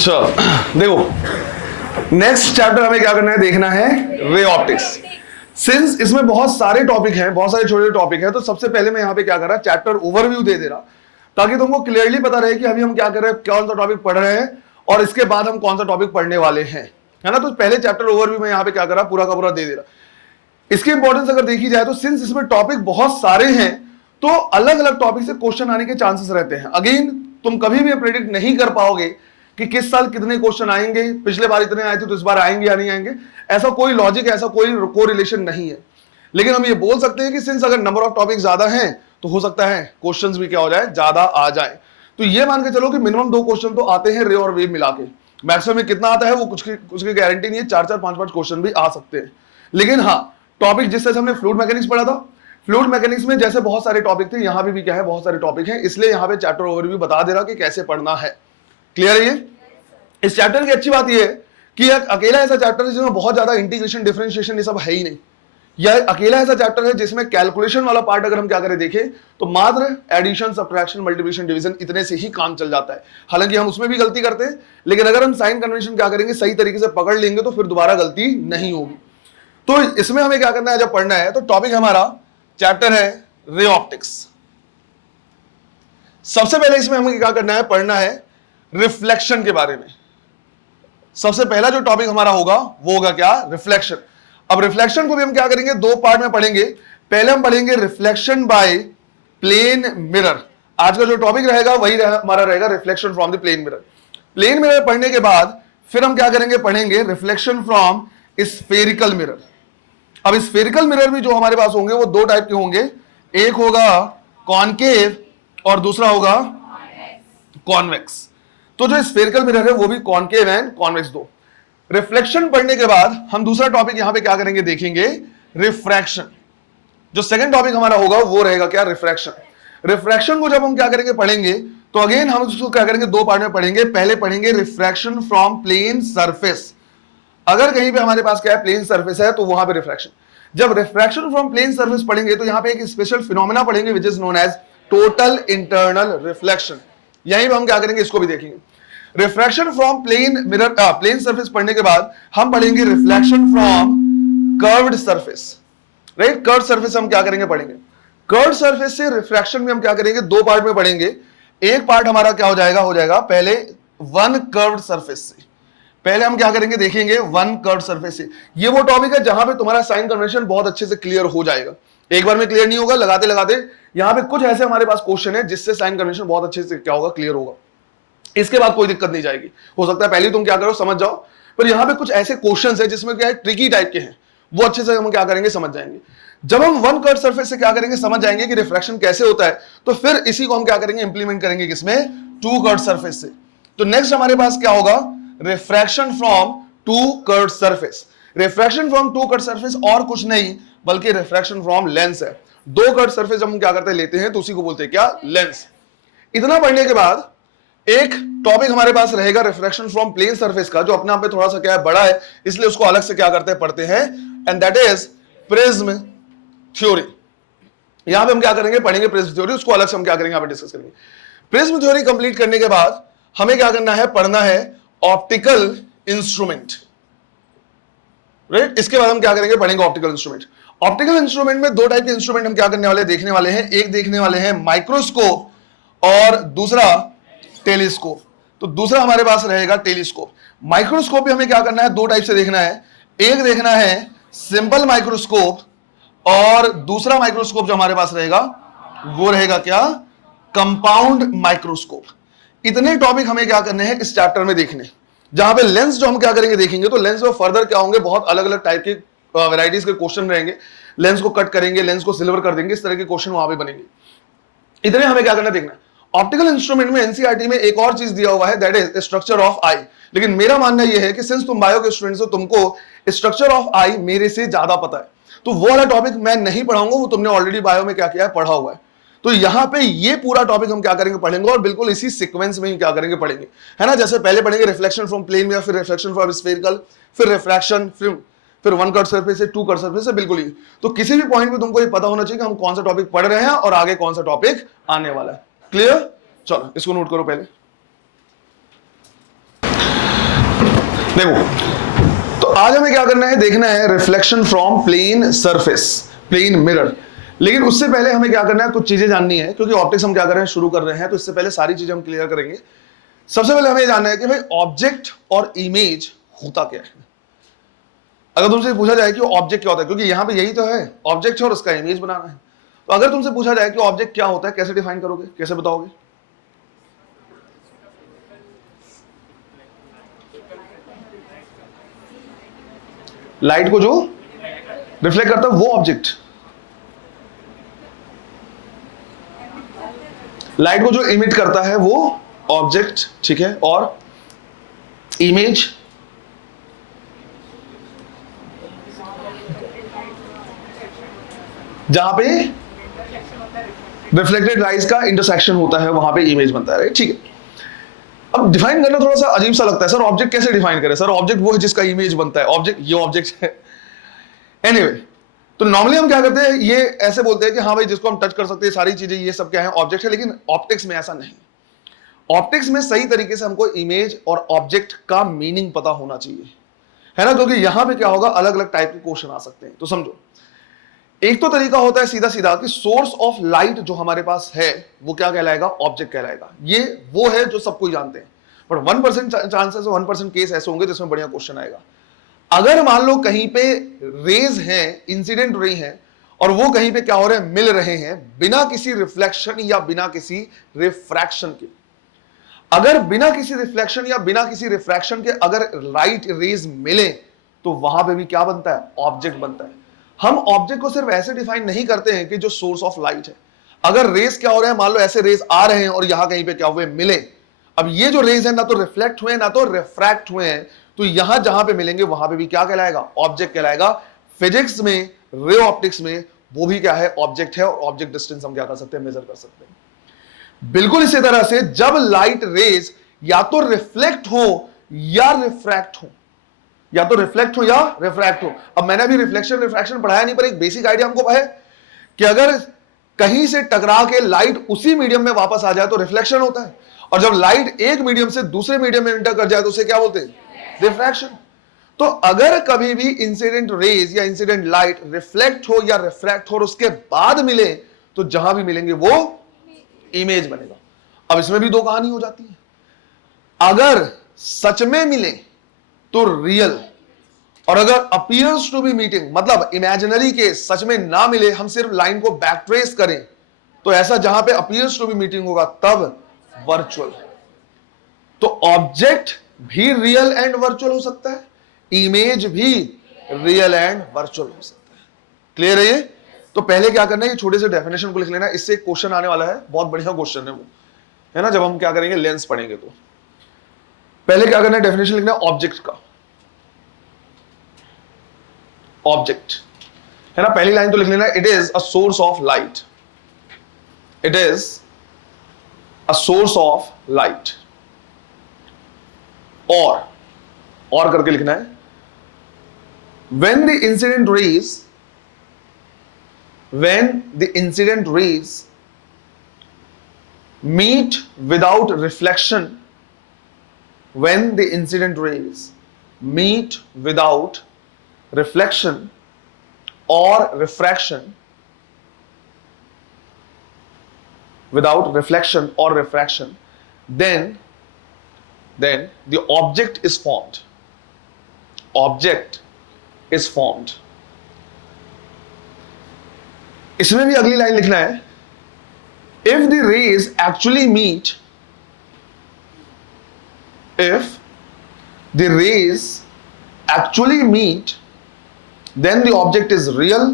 अच्छा देखो, next chapter हमें क्या करना है, देखना है रे ऑप्टिक्स। सिंस इसमें बहुत सारे टॉपिक हैं, बहुत सारे छोटे छोटे टॉपिक हैं, तो सबसे पहले मैं यहाँ पे क्या कर रहा, चैप्टर ओवरव्यू दे रहा, ताकि तुमको क्लियरली पता रहे कि अभी हम क्या कर रहे हैं, कौन सा टॉपिक पढ़ रहे हैं और इसके बाद हम कौन सा टॉपिक पढ़ने वाले हैं, है ना। तो पहले चैप्टर ओवरव्यू में यहाँ पे क्या कर रहा, पूरा का पूरा दे रहा। इसकी इंपॉर्टेंस अगर देखी जाए तो सिंस इसमें टॉपिक बहुत सारे हैं, तो अलग अलग टॉपिक से क्वेश्चन आने के चांसेस रहते हैं। अगेन तुम कभी भी प्रेडिक्ट नहीं कर पाओगे कि किस साल कितने क्वेश्चन आएंगे, पिछले बार इतने आए थे तो इस बार आएंगे या नहीं आएंगे, ऐसा कोई लॉजिक, ऐसा कोई कोरिलेशन नहीं है। लेकिन हम ये बोल सकते हैं कि सिंस अगर नंबर ऑफ टॉपिक ज्यादा हैं तो हो सकता है क्वेश्चंस भी क्या हो जाए, ज्यादा आ जाए। तो ये मान के चलो कि मिनिमम 2 क्वेश्चन तो आते हैं रे और वेव मिला के। मैक्सिमम में कितना आता है वो कुछ की गारंटी नहीं है, 4-4 5-5 क्वेश्चन भी आ सकते हैं। लेकिन हाँ, टॉपिक जिस तरह से हमने फ्लूइड मैकेनिक्स पढ़ा था, फ्लूइड मैकेनिक्स में जैसे बहुत सारे टॉपिक थे, यहां भी क्या है, बहुत सारे टॉपिक हैं, इसलिए यहां पे चैप्टर ओवरव्यू बता दे रहा कि कैसे पढ़ना है। क्लियर है ये? इस चैप्टर की अच्छी बात ये है कि अकेला ऐसा चैप्टर है जिसमें बहुत ज्यादा इंटीग्रेशन डिफरेंशिएशन ये सब है ही नहीं। यह अकेला ऐसा चैप्टर है जिसमें कैलकुलेशन वाला पार्ट अगर हम क्या करें देखें तो मात्र एडिशन, सब्ट्रैक्शन, मल्टीप्लिकेशन, डिवीजन इतने से ही काम चल जाता है। हालांकि हम उसमें भी गलती करते हैं, लेकिन अगर हम साइन कन्वेंशन क्या करेंगे, सही तरीके से पकड़ लेंगे तो फिर दोबारा गलती नहीं होगी। तो इसमें हमें क्या करना है, जब पढ़ना है तो टॉपिक हमारा चैप्टर है रे ऑप्टिक्स। सबसे पहले इसमें हमें क्या करना है, पढ़ना है रिफ्लेक्शन के बारे में। सबसे पहला जो टॉपिक हमारा होगा वो होगा क्या, रिफ्लेक्शन। अब रिफ्लेक्शन को भी हम क्या करेंगे, 2 पार्ट में पढ़ेंगे। पहले हम पढ़ेंगे रिफ्लेक्शन बाय प्लेन मिरर। आज का जो टॉपिक रहेगा वही हमारा रहेगा reflection from the plane mirror. Plane mirror पढ़ने के बाद फिर हम क्या करेंगे, पढ़ेंगे रिफ्लेक्शन फ्रॉम स्फेरिकल मिरर। अब स्फेरिकल मिरर भी जो हमारे पास होंगे वो 2 टाइप के होंगे, एक होगा कॉनकेव और दूसरा होगा कॉन्वेक्स। तो जो स्फेरिकल मिरर है वो भी कॉनकेव एंड कॉन्वेक्स 2। रिफ्लेक्शन पढ़ने के बाद हम दूसरा टॉपिक यहां पे क्या करेंगे, देखेंगे रिफ्रैक्शन। जो सेकंड टॉपिक हमारा होगा वो रहेगा क्या, रिफ्रैक्शन। रिफ्रैक्शन को जब हम क्या करेंगे, पढ़ेंगे, तो अगेन हम उसको क्या करेंगे, 2 पार्ट में पढ़ेंगे। पहले पढ़ेंगे रिफ्रैक्शन फ्रॉम प्लेन सरफेस। अगर कहीं पे हमारे पास क्या है, प्लेन सरफेस है, तो वहां पे रिफ्रैक्शन। जब रिफ्रैक्शन फ्रॉम प्लेन सरफेस पढ़ेंगे तो यहां पे एक स्पेशल फिनोमेना पढ़ेंगे which is known as total internal reflection. यहीं पे हम क्या करेंगे, इसको भी देखेंगे। Refraction from plane mirror, plane surface पढ़ने के बाद हम पढ़ेंगे reflection from curved surface. Right, curved surface हम क्या करेंगे, पढ़ेंगे। कर्व्ड सरफेस से रिफ्रैक्शन में हम क्या करेंगे, 2 पार्ट में पढ़ेंगे। एक पार्ट हमारा क्या हो जाएगा पहले वन कर्व्ड सरफेस से। पहले हम क्या करेंगे, देखेंगे वन कर्व्ड सरफेस से। ये वो टॉपिक है जहां पे तुम्हारा साइन कन्वेंशन बहुत अच्छे से क्लियर हो जाएगा। एक बार में क्लियर नहीं होगा, लगाते लगाते यहां पे कुछ ऐसे हमारे पास क्वेश्चन है जिससे साइन कन्वेंशन बहुत अच्छे से क्या होगा, क्लियर होगा। इसके बाद कोई दिक्कत नहीं जाएगी। हो सकता है पहले तुम क्या करो, समझ जाओ, पर यहां पे कुछ ऐसे क्वेश्चंस है जिसमें क्या है, ट्रिकी टाइप के हैं, वो अच्छे से हम क्या करेंगे, समझ जाएंगे। जब हम वन कर्व्ड सरफेस से क्या करेंगे, समझ जाएंगे कि रिफ्रैक्शन कैसे होता है, तो फिर इसी को हम क्या करेंगे, इंप्लीमेंट करेंगे किसमें, 2 कर्व्ड सरफेस से। तो नेक्स्ट हमारे पास क्या होगा, refraction from 2 curved surface. Refraction from 2 curved surface और कुछ नहीं बल्कि रिफ्रैक्शन फ्रॉम लेंस है। 2 कर्व्ड सरफेस जब हम क्या करते हैं, लेते हैं, तो उसी को बोलते हैं क्या, लेंस। इतना पढ़ने के बाद एक टॉपिक हमारे पास रहेगा रिफ्रैक्शन फ्रॉम प्लेन सरफेस का, जो अपने आप में थोड़ा सा क्या है, बड़ा है, इसलिए उसको अलग से क्या करते हैं, पढ़ते हैं, and that is prism theory. यहां पे हम क्या करेंगे, पढ़ेंगे प्रिज्म थ्योरी, उसको अलग से हम क्या करेंगे, यहां पे डिस्कस करेंगे। प्रिज्म थ्योरी कंप्लीट करने के बाद हमें क्या करना है, पढ़ना है ऑप्टिकल इंस्ट्रूमेंट। राइट, इसके बाद हम क्या करेंगे, पढ़ेंगे ऑप्टिकल इंस्ट्रूमेंट। ऑप्टिकल इंस्ट्रूमेंट में 2 टाइप के इंस्ट्रूमेंट हम क्या करने वाले, देखने वाले हैं। एक देखने वाले हैं माइक्रोस्कोप और दूसरा टेलीस्कोप। तो दूसरा हमारे पास रहेगा टेलीस्कोप। माइक्रोस्कोप भी हमें क्या करना है, 2 टाइप से देखना है। एक देखना है सिंपल माइक्रोस्कोप और दूसरा माइक्रोस्कोप जो हमारे पास रहेगा वो रहेगा क्या, कंपाउंड माइक्रोस्कोप। इतने टॉपिक हमें क्या करने हैं इस चैप्टर में देखने। जहां पे लेंस जो हम क्या करेंगे, देखेंगे, तो लेंस में फर्दर क्या होंगे, बहुत अलग अलग टाइप के वैरायटीज के क्वेश्चन रहेंगे। लेंस को कट करेंगे, लेंस को सिल्वर कर देंगे, इस तरह के क्वेश्चन वहां पे बनेंगे। इतने हमें क्या करना, देखना। ऑप्टिकल इंस्ट्रूमेंट में एनसीईआरटी में एक और चीज दिया हुआ है, दैट इज स्ट्रक्चर ऑफ आई। लेकिन मेरा मानना यह है कि सिंस तुम बायो के स्टूडेंट्स हो, तुमको स्ट्रक्चर ऑफ आई मेरे से ज्यादा पता है, तो वो वाला टॉपिक मैं नहीं पढ़ाऊंगा, वो तुमने ऑलरेडी बायो में क्या किया है, पढ़ा हुआ है। तो यहां पे ये पूरा टॉपिक हम क्या करेंगे, पढ़ेंगे, और बिल्कुल इसी सीक्वेंस में ही क्या करेंगे, पढ़ेंगे, है ना। जैसे पहले पढ़ेंगे रिफ्लेक्शन फ्रॉम प्लेन, या फिर रिफ्लेक्शन फ्रॉम स्फेरिकल, फिर रिफ्रैक्शन, फिर 1 कर्व्ड सरफेस से 2 कर्व्ड सरफेस से, बिल्कुल ही। तो किसी भी पॉइंट पे तुमको ये पता होना चाहिए कि हम कौन सा टॉपिक पढ़ रहे हैं और आगे कौन सा टॉपिक आने वाला है। क्लियर? चलो इसको नोट करो पहले। देखो, तो आज हमें क्या करना है, देखना है reflection from plane surface, plane mirror. लेकिन उससे पहले हमें क्या करना है, कुछ चीजें जाननी है, क्योंकि ऑप्टिक्स हम क्या कर रहे हैं, शुरू कर रहे हैं, तो इससे पहले सारी चीजें हम क्लियर करेंगे। सबसे पहले हमें जानना है कि भाई ऑब्जेक्ट और इमेज होता क्या है। अगर तुमसे पूछा जाए कि ऑब्जेक्ट क्या होता है, क्योंकि यहां पे यही तो है, ऑब्जेक्ट है और उसका इमेज बनाना है, तो अगर तुमसे पूछा जाए कि ऑब्जेक्ट क्या होता है, कैसे डिफाइन करोगे, कैसे बताओगे? लाइट को जो रिफ्लेक्ट करता है वो ऑब्जेक्ट, लाइट को जो इमिट करता है वो ऑब्जेक्ट, ठीक है। और इमेज जहां पे रिफ्लेक्टेड लाइट का इंटरसेक्शन होता है वहां पे इमेज बनता है, ठीक है। अब डिफाइन करना थोड़ा सा अजीब सा लगता है, सर ऑब्जेक्ट कैसे डिफाइन करें? सर ऑब्जेक्ट वो है जिसका इमेज बनता है, ऑब्जेक्ट ये ऑब्जेक्ट है। एनीवे, तो नॉर्मली हम क्या करते हैं, ये ऐसे बोलते हैं कि हाँ भाई जिसको हम टच कर सकते हैं, सारी चीजें ये सब क्या है, ऑब्जेक्ट है। लेकिन ऑप्टिक्स में ऐसा नहीं। ऑप्टिक्स में सही तरीके से हमको इमेज और ऑब्जेक्ट का मीनिंग पता होना चाहिए, है ना, क्योंकि यहां पे क्या होगा, अलग अलग टाइप के क्वेश्चन आ सकते हैं। तो समझो, एक तो तरीका होता है सीधा सीधा कि सोर्स ऑफ लाइट जो हमारे पास है वो क्या कहलाएगा, ऑब्जेक्ट कहलाएगा। ये वो है जो सब कोई जानते हैं, बट 1% चांसेस, 1% केस ऐसे होंगे जिसमें बढ़िया क्वेश्चन आएगा। अगर मान लो कहीं पे रेज हैं, इंसिडेंट रे हैं, और वो कहीं पे क्या हो रहे हैं, मिल रहे हैं बिना किसी रिफ्लेक्शन या बिना किसी रिफ्रैक्शन के। अगर बिना किसी रिफ्लेक्शन या बिना किसी रिफ्रैक्शन के अगर लाइट रेज मिले तो वहां पे भी क्या बनता है, ऑब्जेक्ट बनता है। हम ऑब्जेक्ट को सिर्फ ऐसे डिफाइन नहीं करते हैं कि जो सोर्स ऑफ लाइट है। अगर रेज क्या हो रहे हैं, मान लो ऐसे रेज आ रहे हैं और यहां कहीं पे क्या हुए, मिले। अब ये जो रेज है ना तो रिफ्लेक्ट हुए ना तो रिफ्रैक्ट हुए हैं, तो यहां जहां पे मिलेंगे वहां पे भी क्या कहलाएगा, ऑब्जेक्ट कहलाएगा। फिजिक्स में, रे ऑप्टिक्स में वो भी क्या है, ऑब्जेक्ट है। और ऑब्जेक्ट डिस्टेंस हम क्या कर सकते हैं, मेजर कर सकते हैं। बिल्कुल इसी तरह से जब लाइट रेज या तो रिफ्लेक्ट हो या रिफ्रैक्ट हो, या तो रिफ्लेक्ट हो या रिफ्रैक्ट हो। अब मैंने अभी रिफ्लेक्शन रिफ्रैक्शन पढ़ाया नहीं, पर एक बेसिक आइडिया हमको है कि अगर कहीं से टकरा के लाइट उसी मीडियम में वापस आ जाए तो रिफ्लेक्शन होता है, और जब लाइट एक मीडियम से दूसरे मीडियम में एंटर कर जाए तो उसे क्या बोलते हैं, रिफ्रैक्शन। तो अगर कभी भी इंसिडेंट रेज या इंसिडेंट लाइट रिफ्लेक्ट हो या रिफ्रैक्ट हो और उसके बाद मिले तो जहां भी मिलेंगे वो इमेज बनेगा। अब इसमें भी दो कहानी हो जाती है, अगर सच में मिले तो रियल, और अगर अपीयर्स टू बी मीटिंग मतलब इमेजिनरी के सच में ना मिले, हम सिर्फ लाइन को बैक ट्रेस करें तो ऐसा जहां पे अपीयर्स टू बी मीटिंग होगा तब वर्चुअल। तो ऑब्जेक्ट भी रियल एंड वर्चुअल हो सकता है, इमेज भी रियल एंड वर्चुअल हो सकता है। क्लियर है ये? तो पहले क्या करना है, ये छोटे से डेफिनेशन को लिख लेना, इससे एक क्वेश्चन आने वाला है, बहुत बढ़िया क्वेश्चन है वो, है ना, जब हम क्या करेंगे, लेंस पढ़ेंगे। तो पहले क्या करना है, डेफिनेशन लिखना है ऑब्जेक्ट का। ऑब्जेक्ट है ना, पहली लाइन तो लिख लेना, it is a source of light, it is a source of light. और करके लिखना है, when the incident rays meet without reflection, when the incident rays meet without reflection or refraction, then the object is formed. Object is formed. इसमें भी अगली line लिखना है, if the rays actually meet, if the rays actually meet, then the object is real,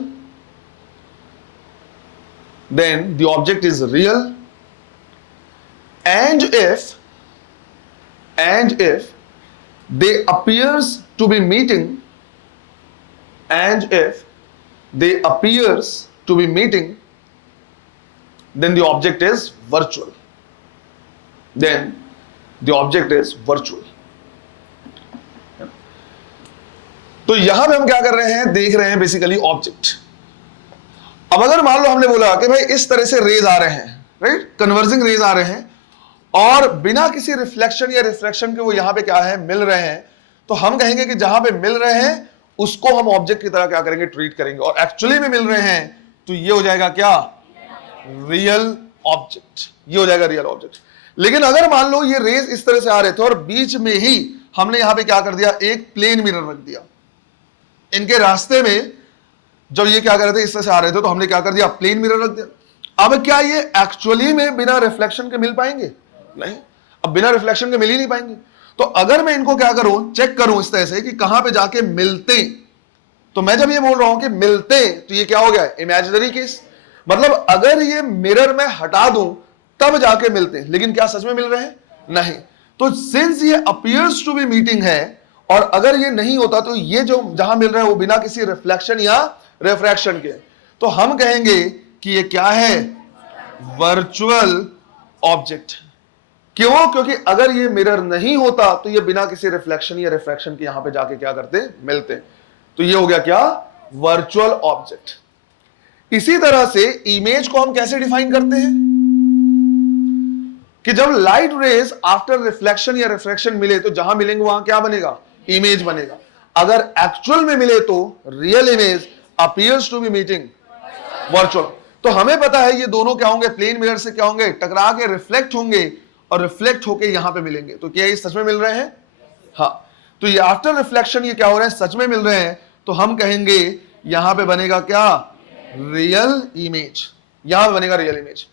then the object is real, and if they appears to be meeting, and if they appears to be meeting, then the object is virtual, then the object is virtual। तो यहां पे हम क्या कर रहे हैं, देख रहे हैं बेसिकली ऑब्जेक्ट। अब अगर मान लो हमने बोला कि भाई इस तरह से रेज आ रहे हैं, राइट, कन्वर्जिंग रेज आ रहे हैं, और बिना किसी रिफ्लेक्शन या रिफ्रैक्शन के वो यहां पे क्या है, मिल रहे हैं, तो हम कहेंगे कि जहां पे मिल रहे हैं उसको हम ऑब्जेक्ट की तरह क्या करेंगे, ट्रीट करेंगे, और एक्चुअली में मिल रहे हैं तो ये हो जाएगा क्या, रियल ऑब्जेक्ट, ये हो जाएगा रियल ऑब्जेक्ट। लेकिन अगर मान लो ये रेज इस तरह से आ रहे थे और बीच में ही हमने यहां पे क्या कर दिया, एक प्लेन मिरर रख दिया इनके रास्ते में, जब ये क्या कर रहे थे इस तरह से आ रहे थे तो हमने क्या कर दिया, प्लेन मिरर रख दिया। अब क्या ये एक्चुअली में बिना रिफ्लेक्शन के मिल पाएंगे, नहीं, अब बिना रिफ्लेक्शन के मिल ही नहीं पाएंगे। तो अगर मैं इनको क्या करूं, चेक करूं इस तरह से कि कहां पे जाके मिलते, तो मैं जब ये बोल रहा हूं कि मिलते, तो ये क्या हो गया, इमेजिनरी केस, मतलब अगर ये मिरर में हटा दूं तब जाके मिलते हैं, लेकिन क्या सच में मिल रहे हैं, नहीं। तो सिंस ये अपीयर्स टू बी मीटिंग है, और अगर ये नहीं होता तो ये जो जहां मिल रहा है वो बिना किसी रिफ्लेक्शन या रिफ्रैक्शन के, तो हम कहेंगे कि ये क्या है, वर्चुअल ऑब्जेक्ट। क्यों, क्योंकि अगर ये मिरर नहीं होता तो ये बिना किसी रिफ्लेक्शन या रिफ्रैक्शन के यहां पे जाके क्या करते, मिलते। तो ये हो गया क्या, वर्चुअल ऑब्जेक्ट। इसी तरह से इमेज को हम कैसे डिफाइन करते हैं कि जब लाइट रेज आफ्टर रिफ्लेक्शन या रिफ्रैक्शन मिले तो जहां मिलेंगे वहां क्या बनेगा, इमेज बनेगा। अगर एक्चुअल में मिले तो real image appears to be meeting virtual. तो हमें पता है ये दोनों क्या होंगे, प्लेन मिरर से क्या होंगे, टकरा के रिफ्लेक्ट होंगे और रिफ्लेक्ट होके यहां पे मिलेंगे। तो क्या ये सच में मिल रहे हैं, हाँ, तो ये आफ्टर रिफ्लेक्शन ये क्या हो रहे हैं, सच में मिल रहे हैं, तो हम कहेंगे यहां पे बनेगा क्या, रियल इमेज, यहां पे बनेगा रियल इमेज।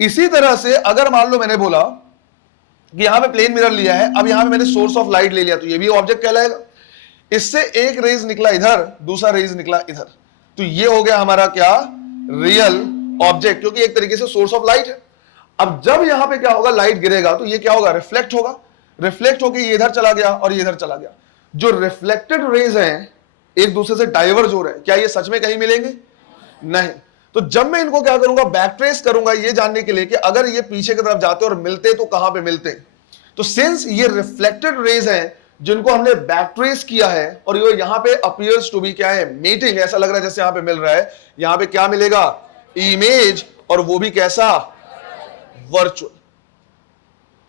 इसी तरह से अगर मान लो मैंने बोला कि यहां पे प्लेन मिरर लिया है, अब यहां पे मैंने सोर्स ऑफ लाइट ले लिया, तो ये भी ऑब्जेक्ट कहलाएगा। इससे एक रेज निकला इधर, दूसरा रेज निकला इधर, तो ये हो गया हमारा क्या, रियल ऑब्जेक्ट, क्योंकि एक तरीके से सोर्स ऑफ लाइट है। अब जब यहां पे क्या होगा, लाइट गिरेगा तो ये क्या होगा, रिफ्लेक्ट होगा, रिफ्लेक्ट होकर ये इधर चला गया और ये इधर चला गया। जो रिफ्लेक्टेड रेज हैं एक दूसरे से डाइवर्ज हो रहे हैं, क्या ये सच में कहीं मिलेंगे, नहीं। तो जब मैं इनको क्या करूंगा, बैक ट्रेस करूंगा ये जानने के लिए कि अगर ये पीछे की तरफ जाते और मिलते तो कहां पे मिलते। तो सिंस ये रिफ्लेक्टेड रेज हैं जिनको हमने बैक ट्रेस किया है और ये यहां पे अपीयर्स टू बी क्या है, मीटिंग, ऐसा लग रहा है जैसे यहां पे मिल रहा है, यहां पे क्या मिलेगा, इमेज, और वो भी कैसा, वर्चुअल।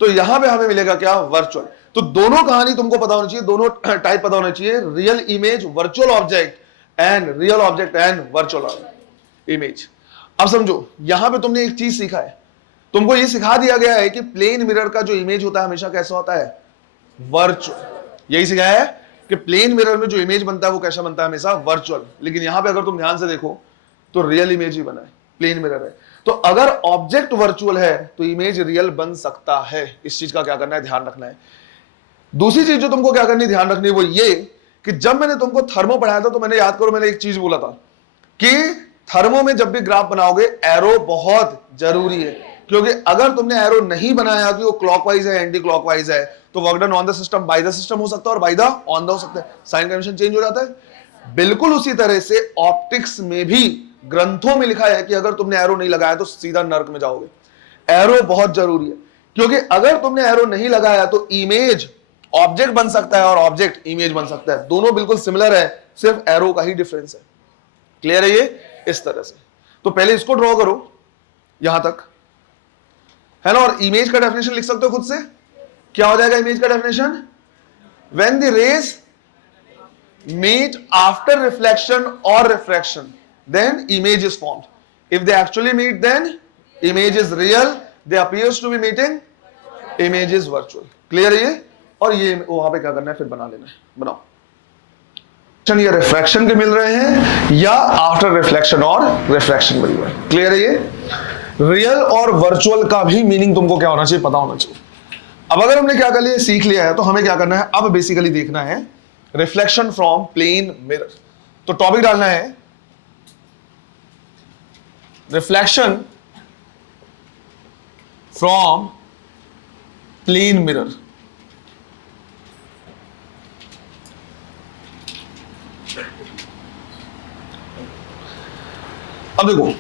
तो यहां पे हमें मिलेगा क्या, वर्चुअल। तो दोनों कहानी तुमको पता होनी चाहिए, दोनों टाइप पता होना चाहिए, real image virtual object and real object and virtual image. अब समझो यहां पे तुमने एक चीज सीखा है, तुमको ये सिखा दिया गया है कि प्लेन मिरर का जो इमेज होता है हमेशा कैसा होता है, वर्चुअल। यही सिखाया है कि प्लेन मिरर में जो इमेज बनता है वो कैसा बनता है, हमेशा वर्चुअल। लेकिन यहां पे अगर तुम ध्यान से देखो तो रियल इमेज ही बना है, प्लेन मिरर है। तो अगर ऑब्जेक्ट वर्चुअल है तो इमेज रियल बन सकता है, इस चीज का क्या करना है, ध्यान रखना है। दूसरी चीज जो तुमको क्या करनी, ध्यान रखनी है, वो ये कि जब मैंने तुमको थर्मो पढ़ाया था तो मैंने, याद करो, मैंने एक चीज बोला था कि थर्मो में जब भी ग्राफ बनाओगे एरो बहुत जरूरी है, क्योंकि अगर तुमने एरो नहीं बनाया कि वो क्लॉकवाइज है एंटी क्लॉकवाइज है तो work done on the system by the system हो सकता है और बाय द ऑन द हो सकता है, साइन कन्वेंशन चेंज हो जाता है। बिल्कुल उसी तरह से ऑप्टिक्स में भी ग्रंथों में लिखा है कि अगर तुमने एरो नहीं लगाया तो सीधा नर्क में जाओगे। एरो बहुत जरूरी है, क्योंकि अगर तुमने एरो नहीं लगाया तो इमेज ऑब्जेक्ट बन सकता है और ऑब्जेक्ट इमेज बन सकता है, दोनों बिल्कुल सिमिलर है, सिर्फ एरो का ही डिफरेंस है। क्लियर है ये, इस तरह से। तो पहले इसको ड्रॉ करो यहां तक, है ना, और इमेज का डेफिनेशन लिख सकते हो खुद से। क्या हो जाएगा इमेज का definition, when the rays meet after reflection or refraction then image is formed. If they actually meet then image is real, they appears to be meeting, image is virtual. clear है ये, और ये वहां पे क्या करना है, फिर बना लेना है, बनाओ। या रिफ्रैक्शन के मिल रहे हैं या आफ्टर रिफ्लेक्शन और रिफ्रैक्शन मिल रहे हैं। क्लियर है ये, रियल और वर्चुअल का भी मीनिंग तुमको क्या होना चाहिए, पता होना चाहिए। अब अगर हमने क्या कर लिया, सीख लिया है, तो हमें क्या करना है, अब बेसिकली देखना है रिफ्लेक्शन फ्रॉम प्लेन मिरर। तो टॉपिक डालना है रिफ्लेक्शन फ्रॉम प्लेन मिरर। अब देखो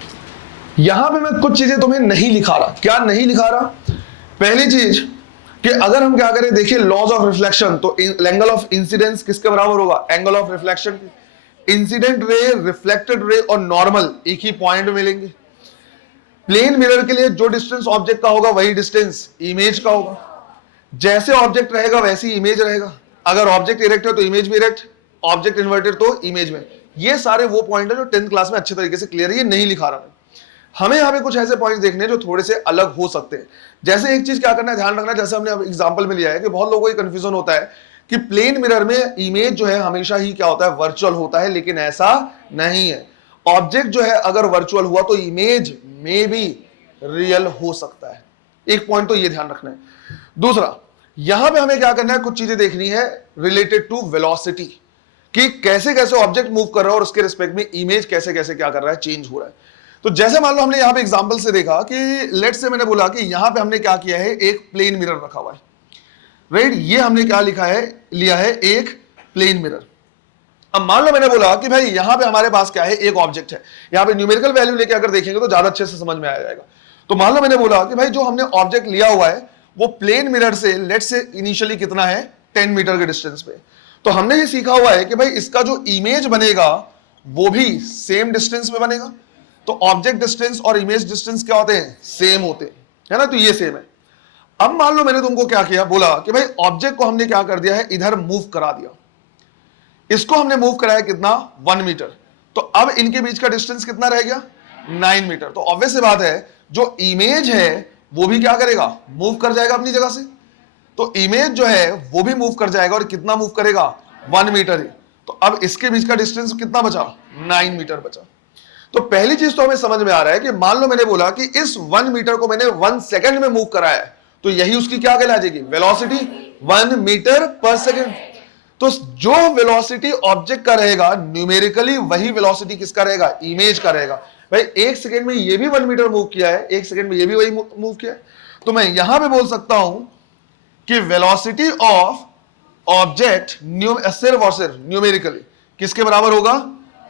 यहां पे मैं कुछ चीजें तुम्हें नहीं लिखा रहा। क्या नहीं लिखा रहा, पहली चीज कि अगर हम क्या करें, देखिए लॉज ऑफ रिफ्लेक्शन, तो एंगल ऑफ इंसिडेंस किसके बराबर होगा, angle of reflection. Incident ray, reflected ray और नॉर्मल एक ही पॉइंट में मिलेंगे। प्लेन मिरर के लिए जो डिस्टेंस ऑब्जेक्ट का होगा वही डिस्टेंस इमेज का होगा। जैसे ऑब्जेक्ट रहेगा वैसी इमेज रहेगा। अगर ऑब्जेक्ट इरेक्ट है तो इमेज भी इरेक्ट, ऑब्जेक्ट इन्वर्टेड तो इमेज में। ये सारे वो पॉइंट है जो 10th क्लास में अच्छे तरीके से क्लियर है, ये नहीं लिखा रहा मैं। हमें यहाँ पे कुछ ऐसे पॉइंट्स देखने जो थोड़े से अलग हो सकते हैं। जैसे एक चीज क्या करना है, ध्यान रखना, जैसे हमने एग्जांपल में लिया है कि बहुत लोगों को कंफ्यूजन होता है कि प्लेन मिरर में इमेज जो है हमेशा ही क्या होता है, वर्चुअल होता है, लेकिन ऐसा नहीं है। ऑब्जेक्ट जो है अगर वर्चुअल हुआ तो इमेज में भी रियल हो सकता है। एक पॉइंट तो ये ध्यान रखना है। दूसरा, यहां पे हमें क्या करना है, कुछ चीजें देखनी है रिलेटेड टू वेलोसिटी, कि कैसे कैसे ऑब्जेक्ट मूव कर रहा है और उसके रिस्पेक्ट में इमेज कैसे कैसे क्या कर रहा है, चेंज हो रहा है। तो जैसे मान लो हमने यहां पे एग्जांपल से देखा कि लेट से मैंने बोला कि यहां पे हमने क्या किया है, एक प्लेन मिरर रखा हुआ है, राइट। ये हमने क्या लिखा है, लिया है एक प्लेन मिरर। अब मान लो मैंने बोला कि भाई यहां पे हमारे पास क्या है, एक ऑब्जेक्ट है। यहां पे न्यूमेरिकल वैल्यू लेके अगर देखेंगे तो ज्यादा अच्छे से समझ में आ जाएगा। तो मान लो मैंने बोला कि भाई जो हमने ऑब्जेक्ट लिया हुआ है वो प्लेन मिरर से लेट से इनिशियली कितना है, 10 मीटर के डिस्टेंस पे। तो हमने ये सीखा हुआ है कि भाई इसका जो इमेज बनेगा वो भी सेम डिस्टेंस में बनेगा। तो ऑब्जेक्ट डिस्टेंस और इमेज डिस्टेंस क्या होते हैं, सेम होते हैं, है ना। तो ये सेम है। अब मान लो मैंने तुमको क्या किया, बोला कि भाई ऑब्जेक्ट को हमने क्या कर दिया है, इधर मूव करा दिया। इसको हमने मूव कराया कितना, 1 मीटर। तो अब इनके बीच का डिस्टेंस कितना रह गया, 9 मीटर। तो ऑब्वियस सी बात है जो इमेज है वो भी क्या करेगा, मूव कर जाएगा अपनी जगह से। तो इमेज जो है वो भी मूव कर जाएगा और कितना मूव करेगा, 1 मीटर ही। तो अब इसके बीच का डिस्टेंस कितना बचा, 9 मीटर बचा। तो पहली चीज तो हमें समझ में आ रहा है कि मान लो मैंने बोला कि इस 1 मीटर को मैंने 1 सेकंड में मूव कराया है, तो यही उसकी क्या कहला जाएगी, वेलोसिटी, 1 मीटर पर सेकंड। तो जो वेलोसिटी ऑब्जेक्ट का रहेगा न्यूमेरिकली वही वेलोसिटी किसका रहेगा, इमेज का रहेगा। भाई 1 सेकंड में ये भी 1 मीटर मूव किया है, 1 सेकंड में ये भी वही मूव किया है। तो मैं यहां पे बोल सकता हूं कि वेलोसिटी ऑफ ऑब्जेक्ट सिर्फ और सिर्फ न्यूमेरिकली किसके बराबर होगा,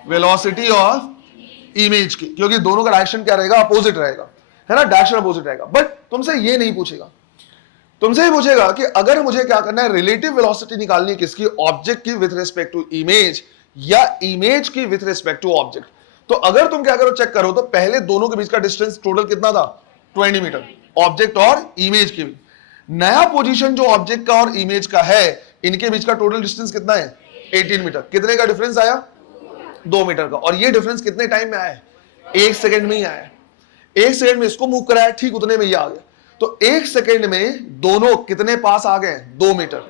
वेलोसिटी ऑफ इमेज की, क्योंकि दोनों का डायरेक्शन क्या रहेगा, अपोजिट रहेगा, है ना, डायरेक्शन अपोजिट रहेगा। बट तुमसे ये नहीं पूछेगा, तुमसे ही पूछेगा कि अगर मुझे क्या करना है, रिलेटिव वेलोसिटी निकालनी है किसकी, ऑब्जेक्ट की विथ रिस्पेक्ट टू इमेज या इमेज की विथ रिस्पेक्ट टू ऑब्जेक्ट। तो अगर तुम क्या करो, चेक करो, तो पहले दोनों के बीच का डिस्टेंस टोटल कितना था, 20 मीटर, ऑब्जेक्ट और इमेज के बीच। नया पोजीशन जो ऑब्जेक्ट का और इमेज का है, इनके बीच का टोटल डिस्टेंस कितना है, 18 मीटर। कितने का डिफरेंस आया, 2 मीटर का। और ये डिफरेंस कितने टाइम में आया, 1 सेकंड में ही आया। 1 सेकंड में इसको मूव कराया, ठीक उतने में ये आ गया। तो 1 सेकंड में दोनों कितने पास आ गए, 2 मीटर,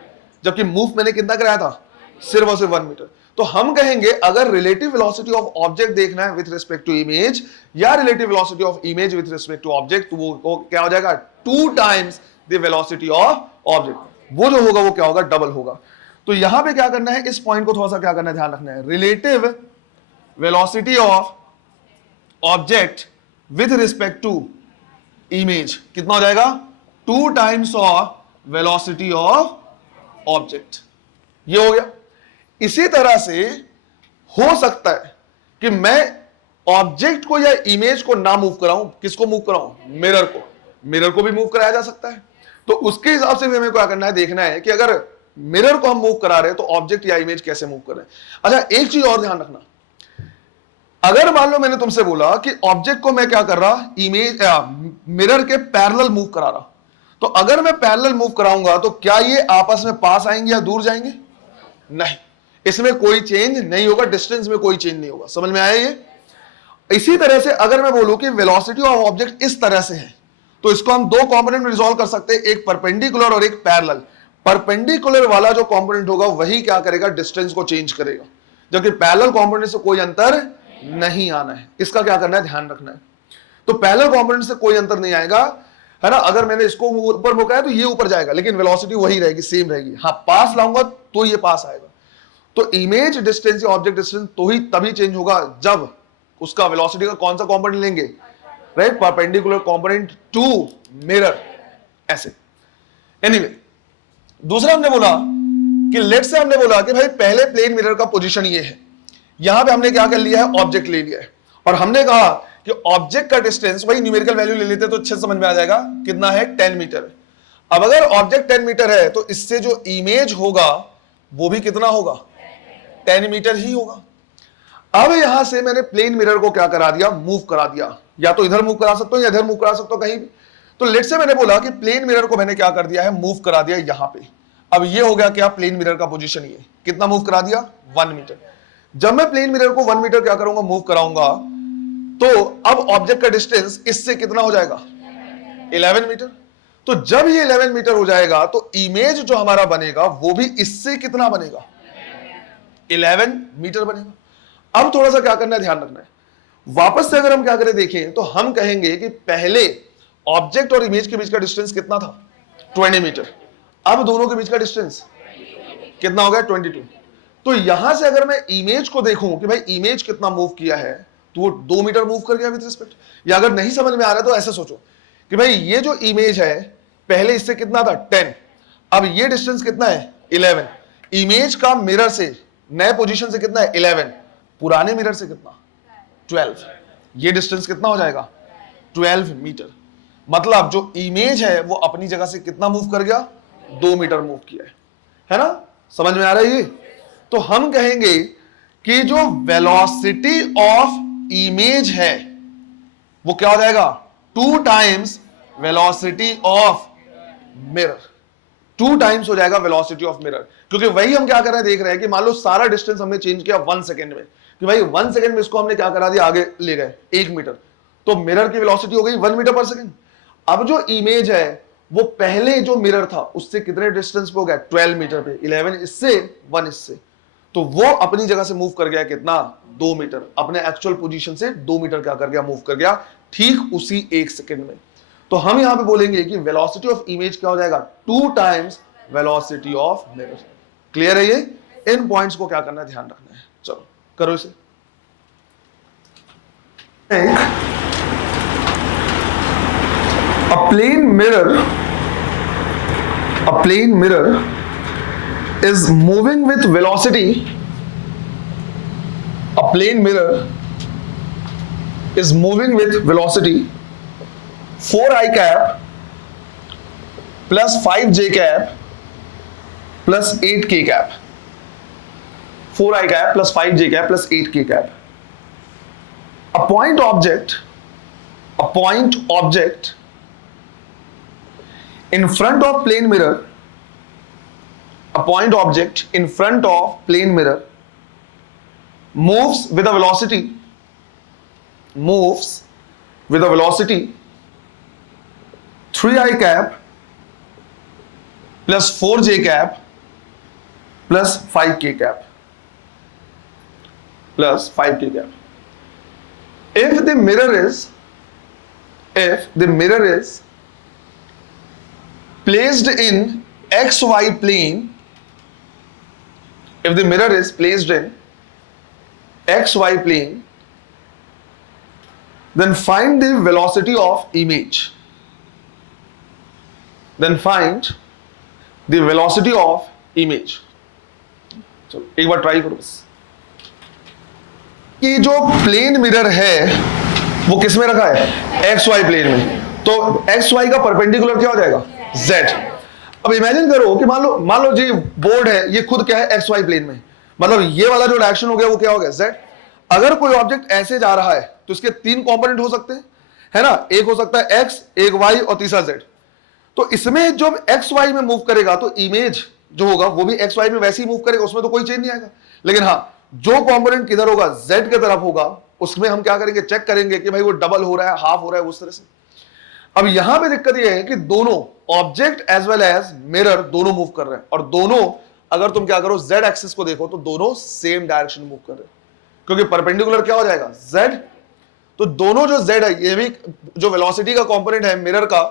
जबकि मूव मैंने कितना कराया था, सिर्फ और सिर्फ 1 मीटर। तो हम कहेंगे अगर रिलेटिव वेलोसिटी ऑफ ऑब्जेक्ट देखना है विथ रिस्पेक्ट टू इमेज या relative velocity of image with respect to object, तो वो क्या हो जाएगा, 2 times the velocity of object. वो जो होगा वो क्या होगा, डबल होगा। तो यहां पे क्या करना है, इस पॉइंट को थोड़ा सा क्या करना है, ध्यान रखना है। Relative velocity of object with respect to image कितना हो जाएगा, 2 times of velocity of object. ये हो गया। इसी तरह से हो सकता है कि मैं ऑब्जेक्ट को या इमेज को ना मूव कराऊं, किसको मूव कराऊं, मिरर को। मिरर को भी मूव कराया जा सकता है। तो उसके हिसाब से भी हमें क्या करना है, देखना है कि अगर मिरर को हम मूव करा रहे हैं तो ऑब्जेक्ट या इमेज कैसे मूव कर रहे हैं। अच्छा, एक चीज और ध्यान रखना, अगर मान लो मैंने तुमसे बोला कि ऑब्जेक्ट को मैं क्या कर रहा, इमेज मिरर के पैरेलल मूव करा रहा, तो अगर मैं पैरेलल मूव कराऊंगा तो क्या ये आपस में पास आएंगे या दूर जाएंगे, नहीं, इसमें कोई चेंज नहीं होगा, डिस्टेंस में कोई चेंज नहीं होगा। समझ में आया ये। इसी तरह से अगर मैं बोलूं कि वेलोसिटी ऑफ ऑब्जेक्ट इस तरह से है, तो इसको हम 2 कंपोनेंट में रिजॉल्व कर सकते हैं, एक परपेंडिकुलर और एक पैरेलल। परपेंडिकुलर वाला जो कंपोनेंट होगा वही क्या करेगा, डिस्टेंस को चेंज करेगा, जबकि पैरेलल कंपोनेंट से कोई अंतर नहीं आना है। इसका क्या करना है, ध्यान रखना है। तो पैरेलल कंपोनेंट से कोई अंतर नहीं आएगा, है ना। अगर मैंने इसको ऊपर मुकाया तो ये ऊपर जाएगा, लेकिन वेलोसिटी वही रहेगी, सेम रहेगी। हाँ, पास लाऊंगा तो ये पास आएगा। तो इमेज डिस्टेंस या ऑब्जेक्ट डिस्टेंस तो ही तभी चेंज होगा जब उसका वेलोसिटी का कौन सा कंपोनेंट लेंगे, right, perpendicular component to mirror, ऐसे। एनीवे, दूसरा हमने बोला कि लेट से हमने बोला कि भाई पहले प्लेन मिरर का पोजीशन ये है, यहां पे हमने क्या कर लिया है, ऑब्जेक्ट ले लिया है, और हमने कहा कि ऑब्जेक्ट का डिस्टेंस, वही न्यूमेरिकल वैल्यू ले लेते तो अच्छे समझ में आ जाएगा, कितना है, 10 मीटर। अब अगर ऑब्जेक्ट 10 मीटर है तो इससे जो इमेज होगा वो भी कितना होगा, 10 मीटर ही होगा। अब यहां से मैंने प्लेन मिरर को क्या करा दिया, मूव करा दिया, या तो इधर मूव करा सकता हूं या इधर मूव करा सकता हूं, कहीं भी। तो लेट से मैंने बोला कि प्लेन मिरर को मैंने क्या कर दिया है, मूव करा दिया यहां पे। अब ये हो गया क्या, प्लेन मिरर का पोजीशन। ये कितना मूव करा दिया, 1 मीटर। जब मैं प्लेन मिरर को 1 मीटर क्या करूंगा, मूव कराऊंगा, तो अब ऑब्जेक्ट का डिस्टेंस इससे कितना हो जाएगा, 11 मीटर। तो जब ये 11 मीटर हो जाएगा तो इमेज जो हमारा बनेगा वो भी इससे कितना बनेगा, 11 मीटर बनेगा। अब थोड़ा सा क्या करना है, ध्यान रखना है। वापस से अगर हम क्या करें देखें तो हम कहेंगे कि पहले ऑब्जेक्ट और इमेज के बीच का डिस्टेंस कितना था, 20 मीटर। अब दोनों के बीच का डिस्टेंस कितना हो गया, 22। तो यहां से अगर मैं इमेज को देखूं कि भाई इमेज कितना मूव किया है, तो वो 2 मीटर मूव कर गया विद रिस्पेक्ट। या अगर नहीं समझ में आ रहा तो ऐसे सोचो कि भाई ये जो इमेज है पहले इससे कितना था, 10, अब ये डिस्टेंस कितना है, 11। इमेज का मिरर से नए पोजीशन से कितना है, 11, पुराने मिरर से कितना, 12। ये डिस्टेंस कितना हो जाएगा, 12 मीटर। मतलब जो इमेज है वो अपनी जगह से कितना मूव कर गया, 2 मीटर मूव किया है ना। समझ में आ रहा है ये। तो हम कहेंगे कि जो वेलोसिटी ऑफ इमेज है वो क्या हो जाएगा, 2 times velocity of mirror. 2 times हो जाएगा वेलोसिटी ऑफ मिरर। क्योंकि वही हम क्या कर रहे हैं, देख रहे हैं कि मान लो सारा डिस्टेंस हमने चेंज किया 1 सेकेंड में, कि भाई 1 सेकेंड में इसको हमने क्या करा दिया, आगे ले गए 1 मीटर, तो मिरर की वेलोसिटी हो गई 1 मीटर पर सेकेंड। अब जो इमेज है वो पहले जो मिरर था उससे कितने डिस्टेंस पे हो गया, 12 मीटर पे, 11 इससे 1 इससे, तो वो अपनी जगह से मूव कर गया कितना, 2 मीटर। अपने एक्चुअल पोजीशन से 2 मीटर क्या कर गया, मूव कर गया, ठीक उसी 1 सेकेंड में। तो हम यहां पे बोलेंगे कि वेलोसिटी ऑफ इमेज क्या हो जाएगा, 2 times velocity of mirror. Clear है ये। इन पॉइंट्स को क्या करना है, ध्यान रखना है। चलो करो इसे। A plane mirror is moving with velocity. A plane mirror is moving with velocity 4i cap plus 5j cap plus 8k cap. 4i cap plus 5j cap plus 8k cap. A point object in front of plane mirror, a point object in front of plane mirror moves with a velocity 3i cap plus 4j cap plus 5k cap plus 5k cap. If the mirror is placed in xy plane, if the mirror is placed in xy plane, then find the velocity of image. Then find the velocity of image. चलो एक बार try करो बस। कि जो plane mirror है वो किस में रखा है, xy प्लेन में, तो xy का परपेंडिकुलर क्या हो जाएगा, z। अब इमेजिन करो कि मान लो जी बोर्ड है, ये खुद क्या है, xy प्लेन में, मतलब ये वाला जो डायरेक्शन हो गया वो क्या हो गया, z। अगर कोई ऑब्जेक्ट ऐसे जा रहा है तो इसके 3 कंपोनेंट हो सकते हैं, है ना। एक हो सकता है x, एक y और तीसरा z। तो इसमें जब xy में मूव करेगा तो इमेज जो होगा वो भी xy में वैसे ही मूव करेगा, उसमें तो कोई चेंज नहीं आएगा। लेकिन हाँ, जो कंपोनेंट किधर होगा, z की तरफ होगा, उसमें हम क्या करेंगे, चेक करेंगे कि भाई वो डबल हो रहा है, हाफ हो रहा है, उस तरह से। अब यहां पे दिक्कत ये है कि दोनों object as well as mirror दोनों मूव कर रहे हैं, और दोनों अगर तुम क्या करो, z एक्सिस को देखो तो दोनों सेम डायरेक्शन मूव कर रहे हैं, क्योंकि परपेंडिकुलर क्या हो जाएगा, z। तो दोनों जो z है, ये भी जो वेलोसिटी का कंपोनेंट है मिरर का,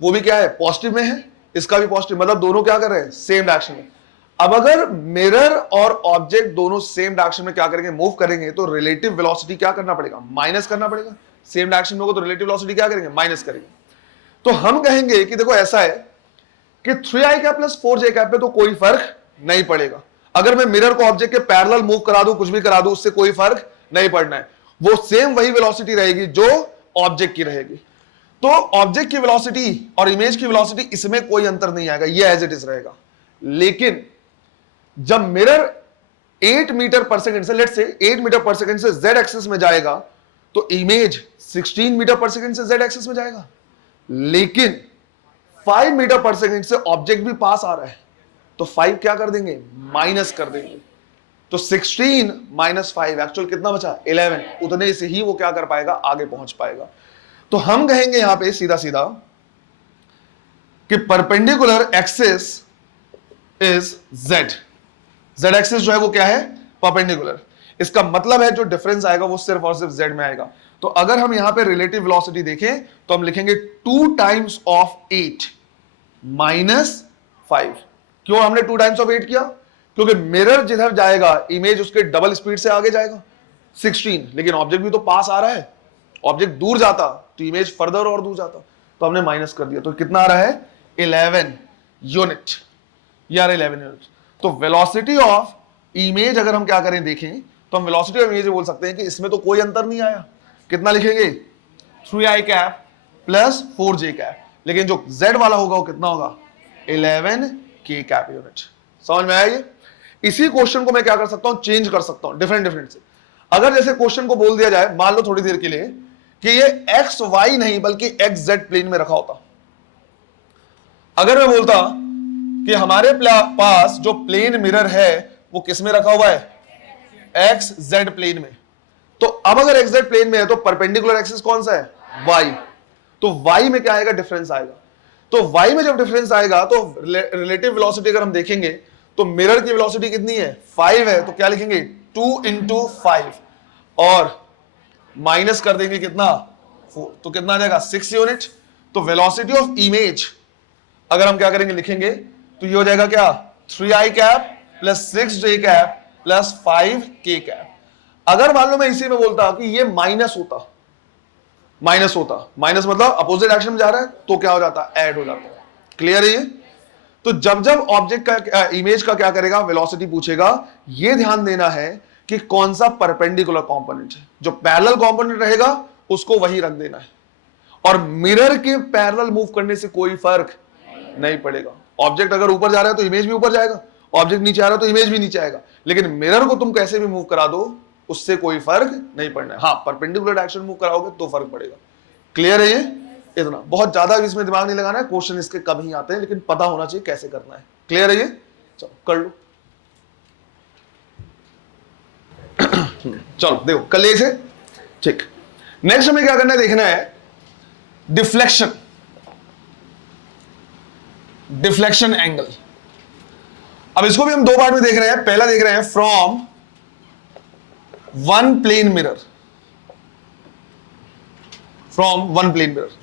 वो भी क्या है, पॉजिटिव में है, इसका भी पॉजिटिव, मतलब दोनों क्या कर रहे हैं, सेम डायरेक्शन में। अब अगर मिरर और ऑब्जेक्ट दोनों सेम डायरेक्शन में क्या करेंगे, मूव करेंगे, तो रिलेटिव वेलोसिटी क्या करना पड़ेगा, माइनस करना पड़ेगा। सेम डायरेक्शन में होगा तो रिलेटिव वेलोसिटी क्या करेंगे, माइनस करेंगे। तो हम कहेंगे कि देखो ऐसा है कि 3i cap plus 4j cap पे तो कोई फर्क नहीं पड़ेगा। अगर मैं मिरर को ऑब्जेक्ट के पैरेलल मूव करा दूं, कुछ भी करा दूं, उससे कोई फर्क नहीं पड़ना है, वो सेम वही वेलोसिटी रहेगी जो ऑब्जेक्ट की रहेगी। तो ऑब्जेक्ट की वेलोसिटी और इमेज की वेलोसिटी, इसमें कोई अंतर नहीं आएगा, ये एज इट इज रहेगा। लेकिन जब मिरर 8 मीटर पर सेकंड से, लेट्स से 8 मीटर पर सेकंड से z एक्सिस में जाएगा, तो इमेज 16 मीटर पर सेकंड से z एक्सिस में जाएगा। लेकिन 5 मीटर पर सेकंड से ऑब्जेक्ट भी पास आ रहा है, तो 5 क्या कर देंगे, माइनस कर देंगे। तो 16 माइनस 5 एक्चुअल कितना बचा, 11। उतने से ही वो क्या कर पाएगा, आगे पहुंच पाएगा। तो हम कहेंगे यहां पे सीधा सीधा कि perpendicular axis is z। z axis जो है वो क्या है, परपेंडिकुलर। इसका मतलब है जो डिफरेंस आएगा वो सिर्फ और सिर्फ z में आएगा। तो अगर हम यहां पे रिलेटिव वेलोसिटी देखें तो हम लिखेंगे 2 टाइम्स ऑफ 8 माइनस 5। क्यों हमने 2 टाइम्स ऑफ 8 किया, क्योंकि मिरर जिधर जाएगा इमेज उसके डबल स्पीड से आगे जाएगा 16, लेकिन ऑब्जेक्ट भी तो पास आ रहा है। ऑब्जेक्ट दूर जाता तो इमेज फर्दर और दूर जाता, तो हमने माइनस कर दिया। तो कितना आ रहा है, 11 यूनिट, यार 11 यूनिट। तो वेलोसिटी ऑफ इमेज अगर हम क्या करें देखें तो हम वेलोसिटी ऑफ इमेज बोल सकते हैं कि इसमें तो कोई अंतर नहीं आया। कितना लिखेंगे, 3i cap plus 4j cap, लेकिन जो z वाला होगा वो कितना होगा, 11k कैप यूनिट। समझ में आया ये? इसी क्वेश्चन को मैं क्या कर सकता हूं, चेंज कर सकता हूं डिफरेंट डिफरेंट से। अगर जैसे क्वेश्चन को बोल दिया जाए, मान लो थोड़ी देर के लिए कि ये एक्स वाई नहीं बल्कि एक्स जेड प्लेन में रखा होता। अगर मैं बोलता कि हमारे पास जो प्लेन मिरर है वो किस में रखा हुआ है, एक्स जेड प्लेन में। तो अब अगर एक्स जेड प्लेन में है तो परपेंडिकुलर एक्सिस कौन सा है, वाई। तो वाई में क्या आएगा, डिफरेंस आएगा। तो वाई में जब डिफरेंस आएगा तो रिलेटिव वेलोसिटी अगर हम देखेंगे तो मिरर की वेलोसिटी कितनी है, 5 है। तो क्या लिखेंगे, 2 इंटू 5 और माइनस कर देंगे कितना, 4। तो कितना आ जाएगा, 6 यूनिट। तो वेलोसिटी ऑफ इमेज अगर हम क्या करेंगे, लिखेंगे तो ये हो जाएगा क्या, 3i cap plus 6j cap plus 5k cap. अगर मान लो मैं इसी में बोलता कि ये माइनस होता, माइनस मतलब अपोजिट डायरेक्शन में जा रहा है, तो क्या हो जाता, ऐड हो जाता है। क्लियर है ये? तो जब जब ऑब्जेक्ट का इमेज का क्या करेगा, वेलोसिटी पूछेगा, ये ध्यान देना है कि कौन सा परपेंडिकुलर कंपोनेंट है। जो पैरेलल कंपोनेंट रहेगा उसको वही रख देना है, और मिरर के पैरेलल मूव करने से कोई फर्क नहीं पड़ेगा। ऑब्जेक्ट अगर ऊपर जा रहा है तो इमेज भी ऊपर जाएगा, ऑब्जेक्ट नीचे आ रहा है तो इमेज भी नीचे आएगा, लेकिन मिरर को तुम कैसे भी मूव करा दो उससे कोई फर्क नहीं पड़ना है। हाँ, परपेंडिकुलर डायरेक्शन मूव कराओगे तो फर्क पड़ेगा। क्लियर है ये? इतना बहुत ज्यादा इसमें दिमाग नहीं लगाना है, क्वेश्चन इसके कम ही आते हैं, लेकिन पता होना चाहिए कैसे करना है। क्लियर है ये? चलो कर लो। चलो देखो कर ले इसे, ठीक। नेक्स्ट हमें क्या करना है, देखना है डिफ्लेक्शन, डिफ्लेक्शन एंगल। अब इसको भी हम दो पार्ट में देख रहे हैं। पहला देख रहे हैं from one plane mirror, from one plane mirror.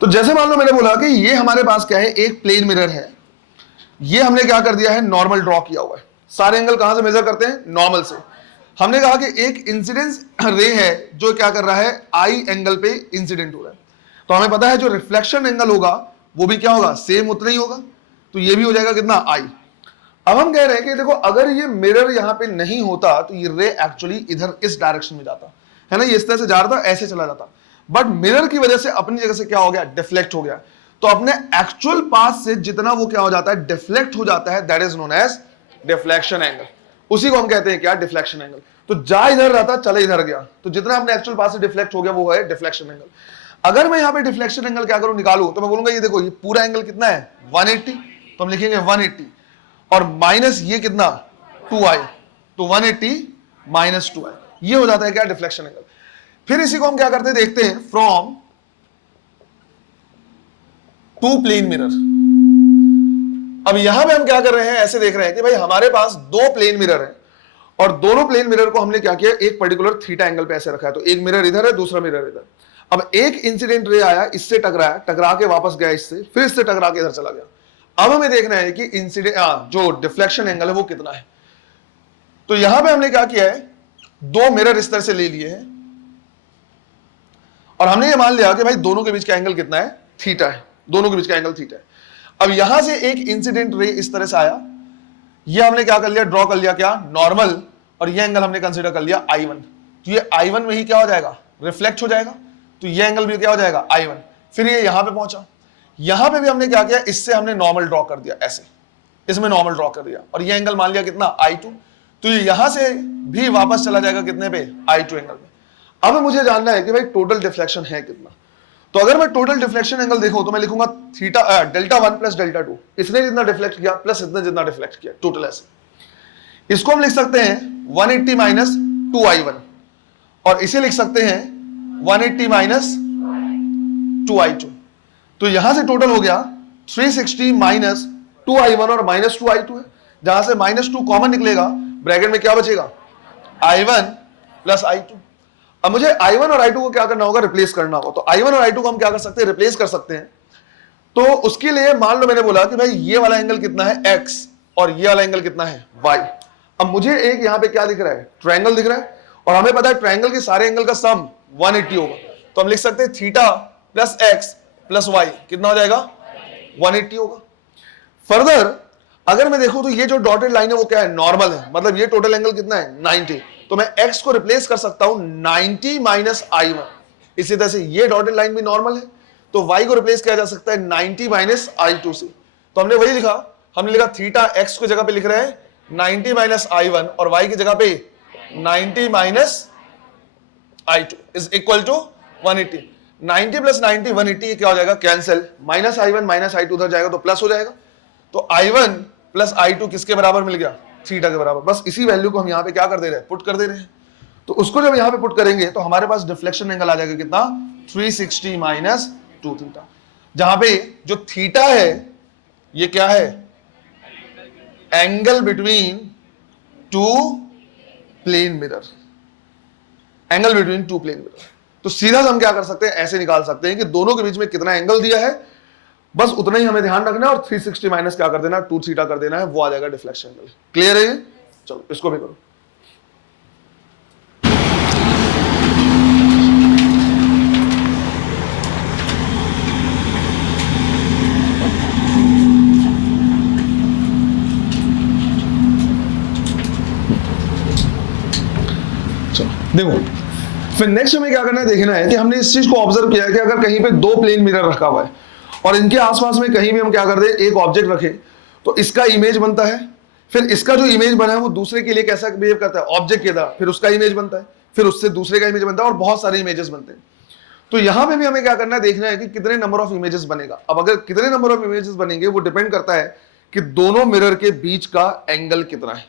तो जैसे मान लो मैंने बोला कि ये हमारे पास क्या है, एक प्लेन मिरर है। ये हमने क्या कर दिया है, नॉर्मल ड्रॉ किया हुआ है। सारे एंगल कहां से मेजर करते हैं, नॉर्मल से। हमने कहा कि एक इंसिडेंस रे है जो क्या कर रहा है, आई एंगल पे इंसिडेंट हो रहा है। तो हमें पता है जो रिफ्लेक्शन एंगल होगा वो भी क्या होगा, सेम उतना ही होगा। तो ये भी हो जाएगा कितना, आई। अब हम कह रहे हैं कि देखो अगर ये मिरर यहां पे नहीं होता तो ये रे एक्चुअली इधर इस डायरेक्शन में जाता है ना, ये इस तरह से जा रहा था, ऐसे चला जाता। बट मिरर की वजह से अपनी जगह से क्या हो गया, डिफ्लेक्ट हो गया। तो अपने एक्चुअल पाथ से जितना वो क्या हो जाता है, डिफ्लेक्ट हो जाता है, that is known as deflection angle. उसी को हम कहते हैं क्या, डिफ्लेक्शन एंगल। तो जा इधर रहा था, चले इधर गया, तो जितना अपने एक्चुअल पाथ से डिफ्लेक्ट हो गया वो है डिफ्लेक्शन एंगल। अगर मैं यहां पे डिफ्लेक्शन एंगल क्या करूं, निकालू, तो मैं बोलूंगा ये देखो ये पूरा एंगल कितना है, 180। तो हम लिखेंगे 180 और माइनस ये कितना, 2i। तो 180 माइनस 2i, ये हो जाता है क्या, डिफ्लेक्शन एंगल। फिर इसी को हम क्या करते हैं, देखते हैं फ्रॉम टू प्लेन मिरर। अब यहां पे हम क्या कर रहे हैं, ऐसे देख रहे हैं कि भाई हमारे पास दो प्लेन मिरर है और दोनों प्लेन मिरर को हमने क्या किया, एक पर्टिकुलर थीटा एंगल पे ऐसे रखा है। तो एक मिरर इधर है, दूसरा मिरर इधर। अब एक इंसिडेंट रे आया, इससे टकराया, टकरा के वापस गया इससे, फिर इससे टकरा के इधर चला गया। अब हमें देखना है कि इंसिडेंट जो डिफ्लेक्शन एंगल है वो कितना है। तो यहां पे हमने क्या किया है, दो मिरर इस तरह से ले लिए हैं और हमने ये मान लिया कि भाई दोनों के बीच का एंगल कितना है, थीटा है। दोनों के बीच का एंगल थीटा है। अब यहां से एक इंसिडेंट रे इस तरह से आया, ये हमने क्या कर लिया, ड्रॉ कर लिया क्या, नॉर्मल, और ये एंगल हमने कंसीडर कर लिया I1। तो ये I1 में ही क्या हो जाएगा, रिफ्लेक्ट हो जाएगा। तो ये एंगल भी क्या हो जाएगा, I1। फिर ये यहां पे पहुंचा, यहां पे भी हमने क्या किया, इससे हमने नॉर्मल ड्रॉ कर दिया, ऐसे इसमें नॉर्मल ड्रॉ कर दिया और ये एंगल मान लिया कितना, I2। तो ये यहां से भी वापस चला जाएगा कितने पे, I2 एंगल में। अब मुझे जानना है कि भाई टोटल डिफ्लेक्शन है कितना। तो अगर मैं टोटल डिफ्लेक्शन एंगल देखूं तो मैं लिखूंगा थीटा डेल्टा 1 प्लस डेल्टा 2, इसने जितना डिफ्लेक्ट किया प्लस इसने जितना डिफ्लेक्ट किया, टोटल ऐसे। इसको हम लिख सकते हैं 180 माइनस 2i1, और इसे लिख सकते हैं 180 माइनस 2i2। तो यहां से टोटल हो गया 360 माइनस 2i1 और माइनस 2i2 है, जहां से माइनस 2 कॉमन निकलेगा, ब्रैकेट में क्या बचेगा i1 प्लस i2। अब मुझे i1 और i2 को क्या करना होगा, रिप्लेस करना होगा। तो i1 और i2 को हम क्या कर सकते हैं, रिप्लेस कर सकते हैं। तो उसके लिए मान लो मैंने बोला कि भाई ये वाला एंगल कितना है x और ये वाला एंगल कितना है y। अब मुझे एक यहां पे क्या दिख रहा है, ट्रायंगल दिख रहा है, और हमें पता है ट्रायंगल के सारे एंगल का सम 180 होगा। तो हम लिख सकते हैं theta plus x plus y कितना हो जाएगा, 180 होगा। फर्दर अगर मैं देखूं तो ये जो डॉटेड लाइन है वो क्या है, नॉर्मल है, मतलब ये टोटल एंगल कितना है 90। तो मैं x को रिप्लेस कर सकता हूं 90 माइनस i1। इसी तरह से ये डॉटेड लाइन भी नॉर्मल है, तो y को रिप्लेस किया जा सकता है 90 माइनस i2 से। तो हमने वही लिखा, हमने लिखा थीटा x की जगह पे लिख रहे हैं 90 माइनस i1 और y की जगह पे 90 minus i2 is equal to 180। 90 plus 90 180 क्या हो जाएगा, cancel, minus i1 minus i2 उधर जाएगा तो प्लस हो जाएगा। तो i1 प्लस i2 किसके बराबर मिल गया, थीटा के बराबर। बस इसी वैल्यू को हम यहां पे क्या कर दे रहे हैं, पुट कर दे रहे हैं। तो उसको जब यहां पे पुट करेंगे तो हमारे पास डिफ्लेक्शन एंगल आ जाएगा कितना, 360 माइनस 2 थीटा, जहां पे जो थीटा है ये क्या है, angle between two plane mirror, angle between two plane mirror. तो सीधा हम क्या कर सकते हैं, ऐसे निकाल सकते हैं कि दोनों के बीच में कितना एंगल दिया है, बस उतना ही हमें ध्यान रखना है, और 360 माइनस क्या कर देना है, 2 थीटा कर देना है, वो आ जाएगा डिफ्लेक्शन एंगल। क्लियर है ये? चलो इसको भी करो। देखो फिर नेक्स्ट हमें क्या करना है, देखना है कि हमने इस चीज को ऑब्जर्व किया है कि अगर कहीं पे दो प्लेन मिरर रखा हुआ है और इनके आसपास में कहीं भी हम क्या कर दें, एक ऑब्जेक्ट रखें, तो इसका इमेज बनता है, फिर इसका जो इमेज बना है वो दूसरे के लिए कैसा बिहेव करता है, ऑब्जेक्ट के तरह, फिर उसका इमेज बनता है, फिर उससे दूसरे का इमेज बनता है, और बहुत सारे इमेजेस बनते हैं। तो यहां पे भी हमें क्या करना है, देखना है कि कितने नंबर ऑफ इमेजेस बनेगा। अब अगर कितने नंबर ऑफ इमेजेस बनेंगे वो डिपेंड करता है कि दोनों मिरर के बीच का एंगल कितना है।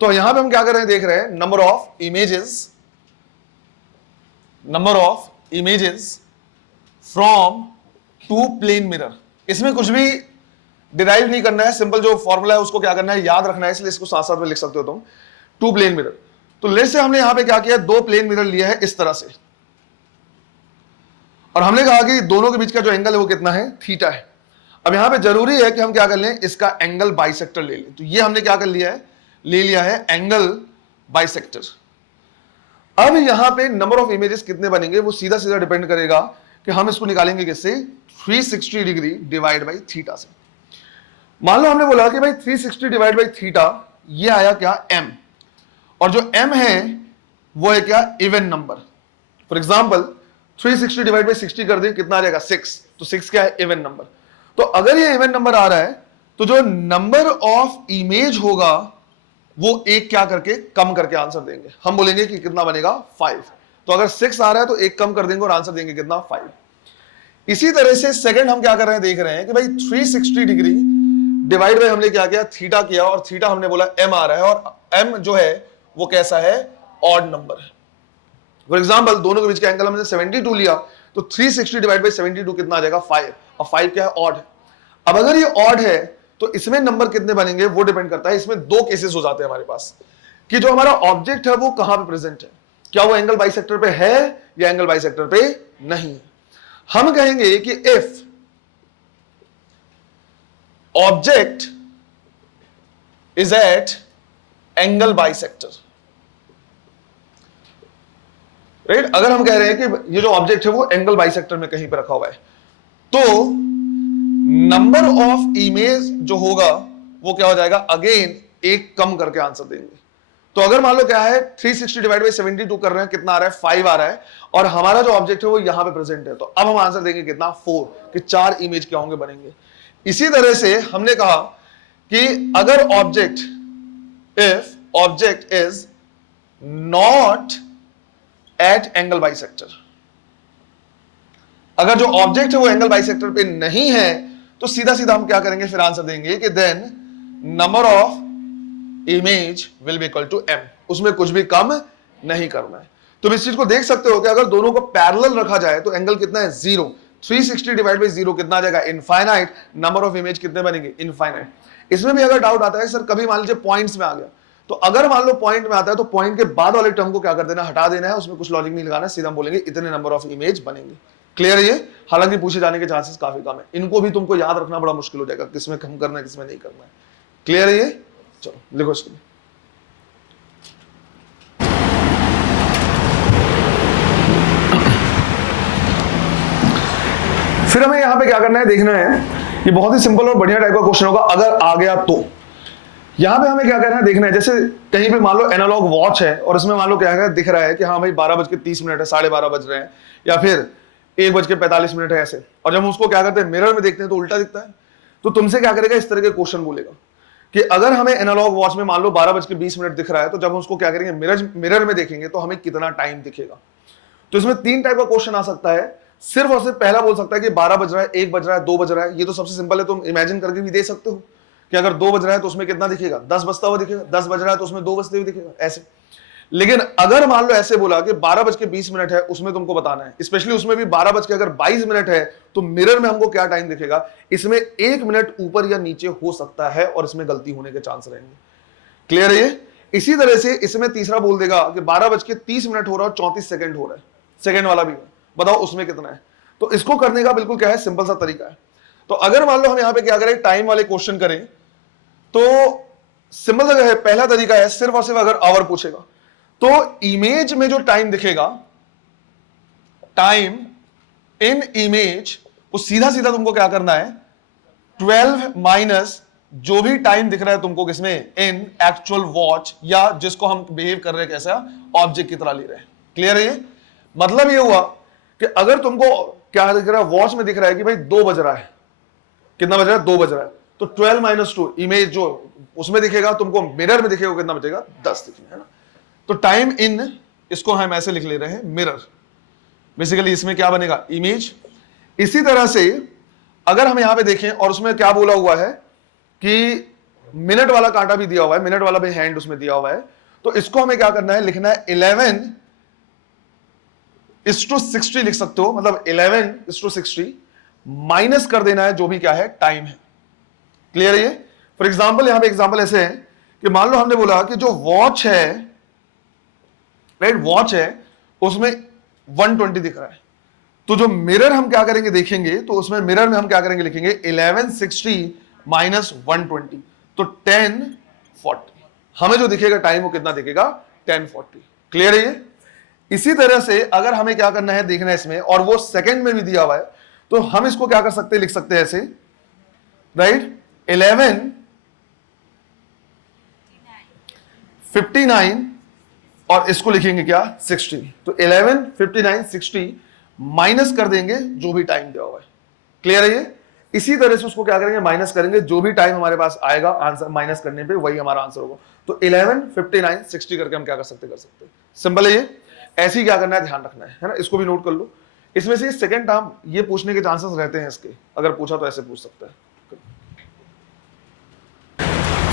तो यहां पे हम क्या कर रहे हैं, देख रहे हैं number of images from two plane mirror. इसमें कुछ भी डिराइव नहीं करना है, सिंपल जो फॉर्मूला है उसको क्या करना है, याद रखना है, इसलिए इसको साथ साथ में लिख सकते हो तुम, टू प्लेन मिरर। तो लेट से हमने यहां पे क्या किया, दो प्लेन मिरर लिया है इस तरह से, और हमने कहा कि दोनों के बीच का जो एंगल है वो कितना है, थीटा है। अब यहां पे जरूरी है कि हम क्या कर लें, इसका एंगल बाइसेक्टर ले लें। तो ये हमने क्या कर लिया है, ले लिया है एंगल बाइसेक्टर। अब यहां पे नंबर ऑफ इमेजेस कितने बनेंगे वो सीधा सीधा डिपेंड करेगा कि हम इसको निकालेंगे किससे, 360 डिग्री डिवाइड बाई थीटा से। मान लो हमने बोला कि भाई 360 डिवाइड बाई थीटा, ये आया क्या, m, और जो m है वो है क्या, even number. For example 360 divide by 60 कर दे, कितना आ जाएगा, 6। तो 6 क्या है, इवन नंबर। तो अगर ये इवन नंबर आ रहा है तो जो नंबर ऑफ इमेज होगा वो एक क्या करके कम करके आंसर देंगे, हम बोलेंगे कि कितना बनेगा, 5। तो अगर 6 आ रहा है तो एक कम कर देंगे और आंसर देंगे कितना, 5। इसी तरह से सेकंड हम क्या कर रहे हैं, देख रहे हैं कि भाई 360 डिग्री डिवाइड बाय हमने क्या किया, थीटा किया, और थीटा हमने बोला m आ रहा है, और m जो है वो कैसा है, ऑड नंबर है। फॉर एग्जाम्पल दोनों के बीच का एंगल हमने 72 लिया, तो 360 डिवाइड बाई 72 कितना आ जाएगा, 5, और 5 क्या है, ऑड है। अब अगर ये ऑड है तो इसमें नंबर कितने बनेंगे वो डिपेंड करता है। इसमें दो केसेस हो जाते हैं हमारे पास, कि जो हमारा ऑब्जेक्ट है वो कहां पे प्रेजेंट है, क्या वो एंगल बाइसेक्टर पे है या एंगल बाइसेक्टर पे नहीं है। हम कहेंगे कि if object is at angle bisector, right, अगर हम कह रहे हैं कि ये जो ऑब्जेक्ट है वो एंगल बाइसेक्टर में कहीं पर रखा हुआ है, तो नंबर ऑफ इमेज जो होगा वो क्या हो जाएगा, अगेन एक कम करके आंसर देंगे। तो अगर मान लो क्या है, 360 डिवाइड बाई 72 कर रहे हैं, कितना आ रहा है, 5 आ रहा है, और हमारा जो ऑब्जेक्ट है वो यहां पे प्रेजेंट है, तो अब हम आंसर देंगे कितना, 4, कि 4 इमेज क्या होंगे, बनेंगे। इसी तरह से हमने कहा कि अगर if object is not at angle bisector, अगर जो ऑब्जेक्ट है वो एंगल बाइसेक्टर पे नहीं है तो सीधा सीधा हम क्या करेंगे, फिर आंसर देंगे कि then number of image will be equal to m, उसमें कुछ भी कम नहीं करना है। तुम इस चीज को देख सकते हो कि अगर दोनों को पैरेलल रखा जाए तो एंगल कितना है, 0। 360 डिवाइड बाई 0 कितना आ जाएगा, इनफाइनाइट। नंबर ऑफ इमेज कितने बनेंगे, इनफाइनाइट। इसमें भी अगर डाउट आता है सर कभी मान लीजिए पॉइंट्स में आ गया, तो अगर मान लो पॉइंट में आता है तो पॉइंट के बाद वाले टर्म को क्या कर देना, हटा देना है, उसमें कुछ लॉजिक नहीं लगाना, सीधा हम बोलेंगे इतने नंबर ऑफ इमेज बनेंगे। क्लियर है ये? हालांकि पूछे जाने के चांसेस काफी कम है, इनको भी तुमको याद रखना बड़ा मुश्किल हो जाएगा, किसमें कम करना है किसमें नहीं करना है। क्लियर है ये? चलो लिखो इसको। फिर हमें यहां पे क्या करना है, देखना है, ये बहुत ही सिंपल और बढ़िया टाइप का क्वेश्चन होगा अगर आ गया तो। यहां पे हमें क्या करना है, देखना है, जैसे कहीं पे मान लो एनालॉग वॉच है और इसमें मान लो क्या है, दिख रहा है कि हाँ भाई 12:30 है, 12:30 बज रहे हैं, या फिर 1:45 है ऐसे, और जब हम उसको क्या करते हैं मिरर में देखते हैं तो उल्टा दिखता है। तो तुमसे क्या करेगा, इस तरह के क्वेश्चन बोलेगा कि अगर हमें एनालॉग वॉच में मान लो 12:20 दिख रहा है, तो जब हम उसको क्या करेंगे मिरर में देखेंगे तो हमें कितना टाइम दिखेगा। तो इसमें 3 टाइप का क्वेश्चन आ सकता है। सिर्फ और सिर्फ पहला बोल सकता है कि 12 बज रहा है, 1 बज रहा है, 2 बज रहा है, ये तो सबसे सिंपल है, तुम इमेजिन करके भी दे सकते हो कि अगर 2 बज रहा है तो उसमें कितना दिखेगा, 10 बजता हुआ दिखेगा, 10 बज रहा है तो उसमें 2 बजते हुए दिखेगा, ऐसे। लेकिन अगर मान लो ऐसे बोला कि 12:20 है, उसमें तुमको बताना है, स्पेशली उसमें भी 12:22 है, तो मिरर में हमको क्या टाइम दिखेगा, इसमें 1 मिनट ऊपर या नीचे हो सकता है और इसमें गलती होने के चांस रहेंगे। क्लियर है ये? इसी तरह से इसमें तीसरा बोल देगा कि 12:30 हो रहा है, 34 सेकंड हो रहा है, सेकंड वाला भी बताओ उसमें कितना है। तो इसको करने का बिल्कुल क्या है, सिंपल सा तरीका है। तो अगर मान लो हम यहां पे क्या करें, टाइम वाले क्वेश्चन करें, तो सिंपल सा है, पहला तरीका है सिर्फ और सिर्फ अगर आवर पूछेगा तो इमेज में जो टाइम दिखेगा, टाइम इन इमेज, वो सीधा सीधा तुमको क्या करना है, 12 माइनस जो भी टाइम दिख रहा है तुमको किसमें, इन एक्चुअल वॉच, या जिसको हम बिहेव कर रहे हैं कैसा ऑब्जेक्ट की तरह ले रहे हैं। क्लियर है ये? मतलब ये हुआ कि अगर तुमको क्या दिख रहा है, वॉच में दिख रहा है कि भाई 2 बज रहा है, कितना बज रहा है, 2 बज रहा है, तो 12 माइनस 2 इमेज जो उसमें दिखेगा, तुमको मिरर में दिखेगा कितना बचेगा, 10 दिखेगा, है ना। तो टाइम इन, इसको हम ऐसे लिख ले रहे हैं मिरर, बेसिकली इसमें क्या बनेगा, इमेज। इसी तरह से अगर हम यहां पे देखें और उसमें क्या बोला हुआ है कि मिनट वाला कांटा भी दिया हुआ है, मिनट वाला भी हैंड उसमें दिया हुआ है, तो इसको हमें क्या करना है, लिखना है 11:60 लिख सकते हो, मतलब 11:60 माइनस कर देना है जो भी क्या है टाइम है। क्लियर है ये? फॉर एग्जाम्पल यहां पे एग्जाम्पल ऐसे है कि मान लो हमने बोला कि जो वॉच है, राइट, वॉच है, उसमें 120 दिख रहा है, तो जो मिरर हम क्या करेंगे देखेंगे, तो उसमें मिरर में हम क्या करेंगे, लिखेंगे 1160 माइनस 120, तो 1040। हमें जो दिखेगा टाइम वो कितना दिखेगा, 1040। क्लियर है ये? इसी तरह से अगर हमें क्या करना है देखना है इसमें, और वो सेकंड में भी दिया हुआ है, तो हम इसको क्या कर सकते हैं, लिख सकते हैं ऐसे, राइट, 11:59 और इसको लिखेंगे क्या, 60, तो 11:59:60 माइनस कर देंगे जो भी टाइम दिया हुआ है। क्लियर है ये? इसी तरह से उसको क्या करेंगे, माइनस करेंगे, जो भी टाइम हमारे पास आएगा आंसर माइनस करने पे वही हमारा आंसर होगा। तो 11:59:60 करके हम क्या कर सकते हैं, सिंपल है ये। ऐसे ही क्या करना है, ध्यान रखना है ना, इसको भी नोट कर लो। इसमें से सेकंड टर्म ये पूछने के चांसेस रहते हैं इसके, अगर पूछा तो ऐसे पूछ सकता है।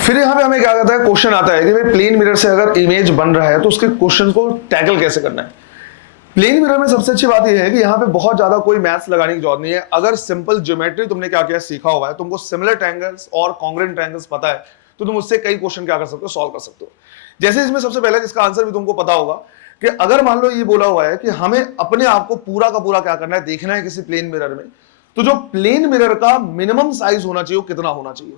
फिर यहां पे हमें क्या कहता है, क्वेश्चन आता है कि भाई प्लेन मिरर से अगर इमेज बन रहा है तो उसके क्वेश्चन को टैकल कैसे करना है। प्लेन मिरर में सबसे अच्छी बात यह है कि यहाँ पे बहुत ज्यादा कोई मैथ्स लगाने की जरूरत नहीं है। अगर सिंपल ज्योमेट्री तुमने क्या किया, सीखा हुआ है, तुमको सिमिलर ट्रायंगल्स और कॉन्ग्रुएंट ट्रायंगल्स पता है, तो तुम उससे कई क्वेश्चन क्या कर सकते हो, सॉल्व कर सकते हो। जैसे इसमें सबसे पहले जिसका आंसर भी तुमको पता होगा कि अगर मान लो ये बोला हुआ है कि हमें अपने आप को पूरा का पूरा क्या करना है, देखना है किसी प्लेन मिरर में, तो जो प्लेन मिरर का मिनिमम साइज होना चाहिए वो कितना होना चाहिए,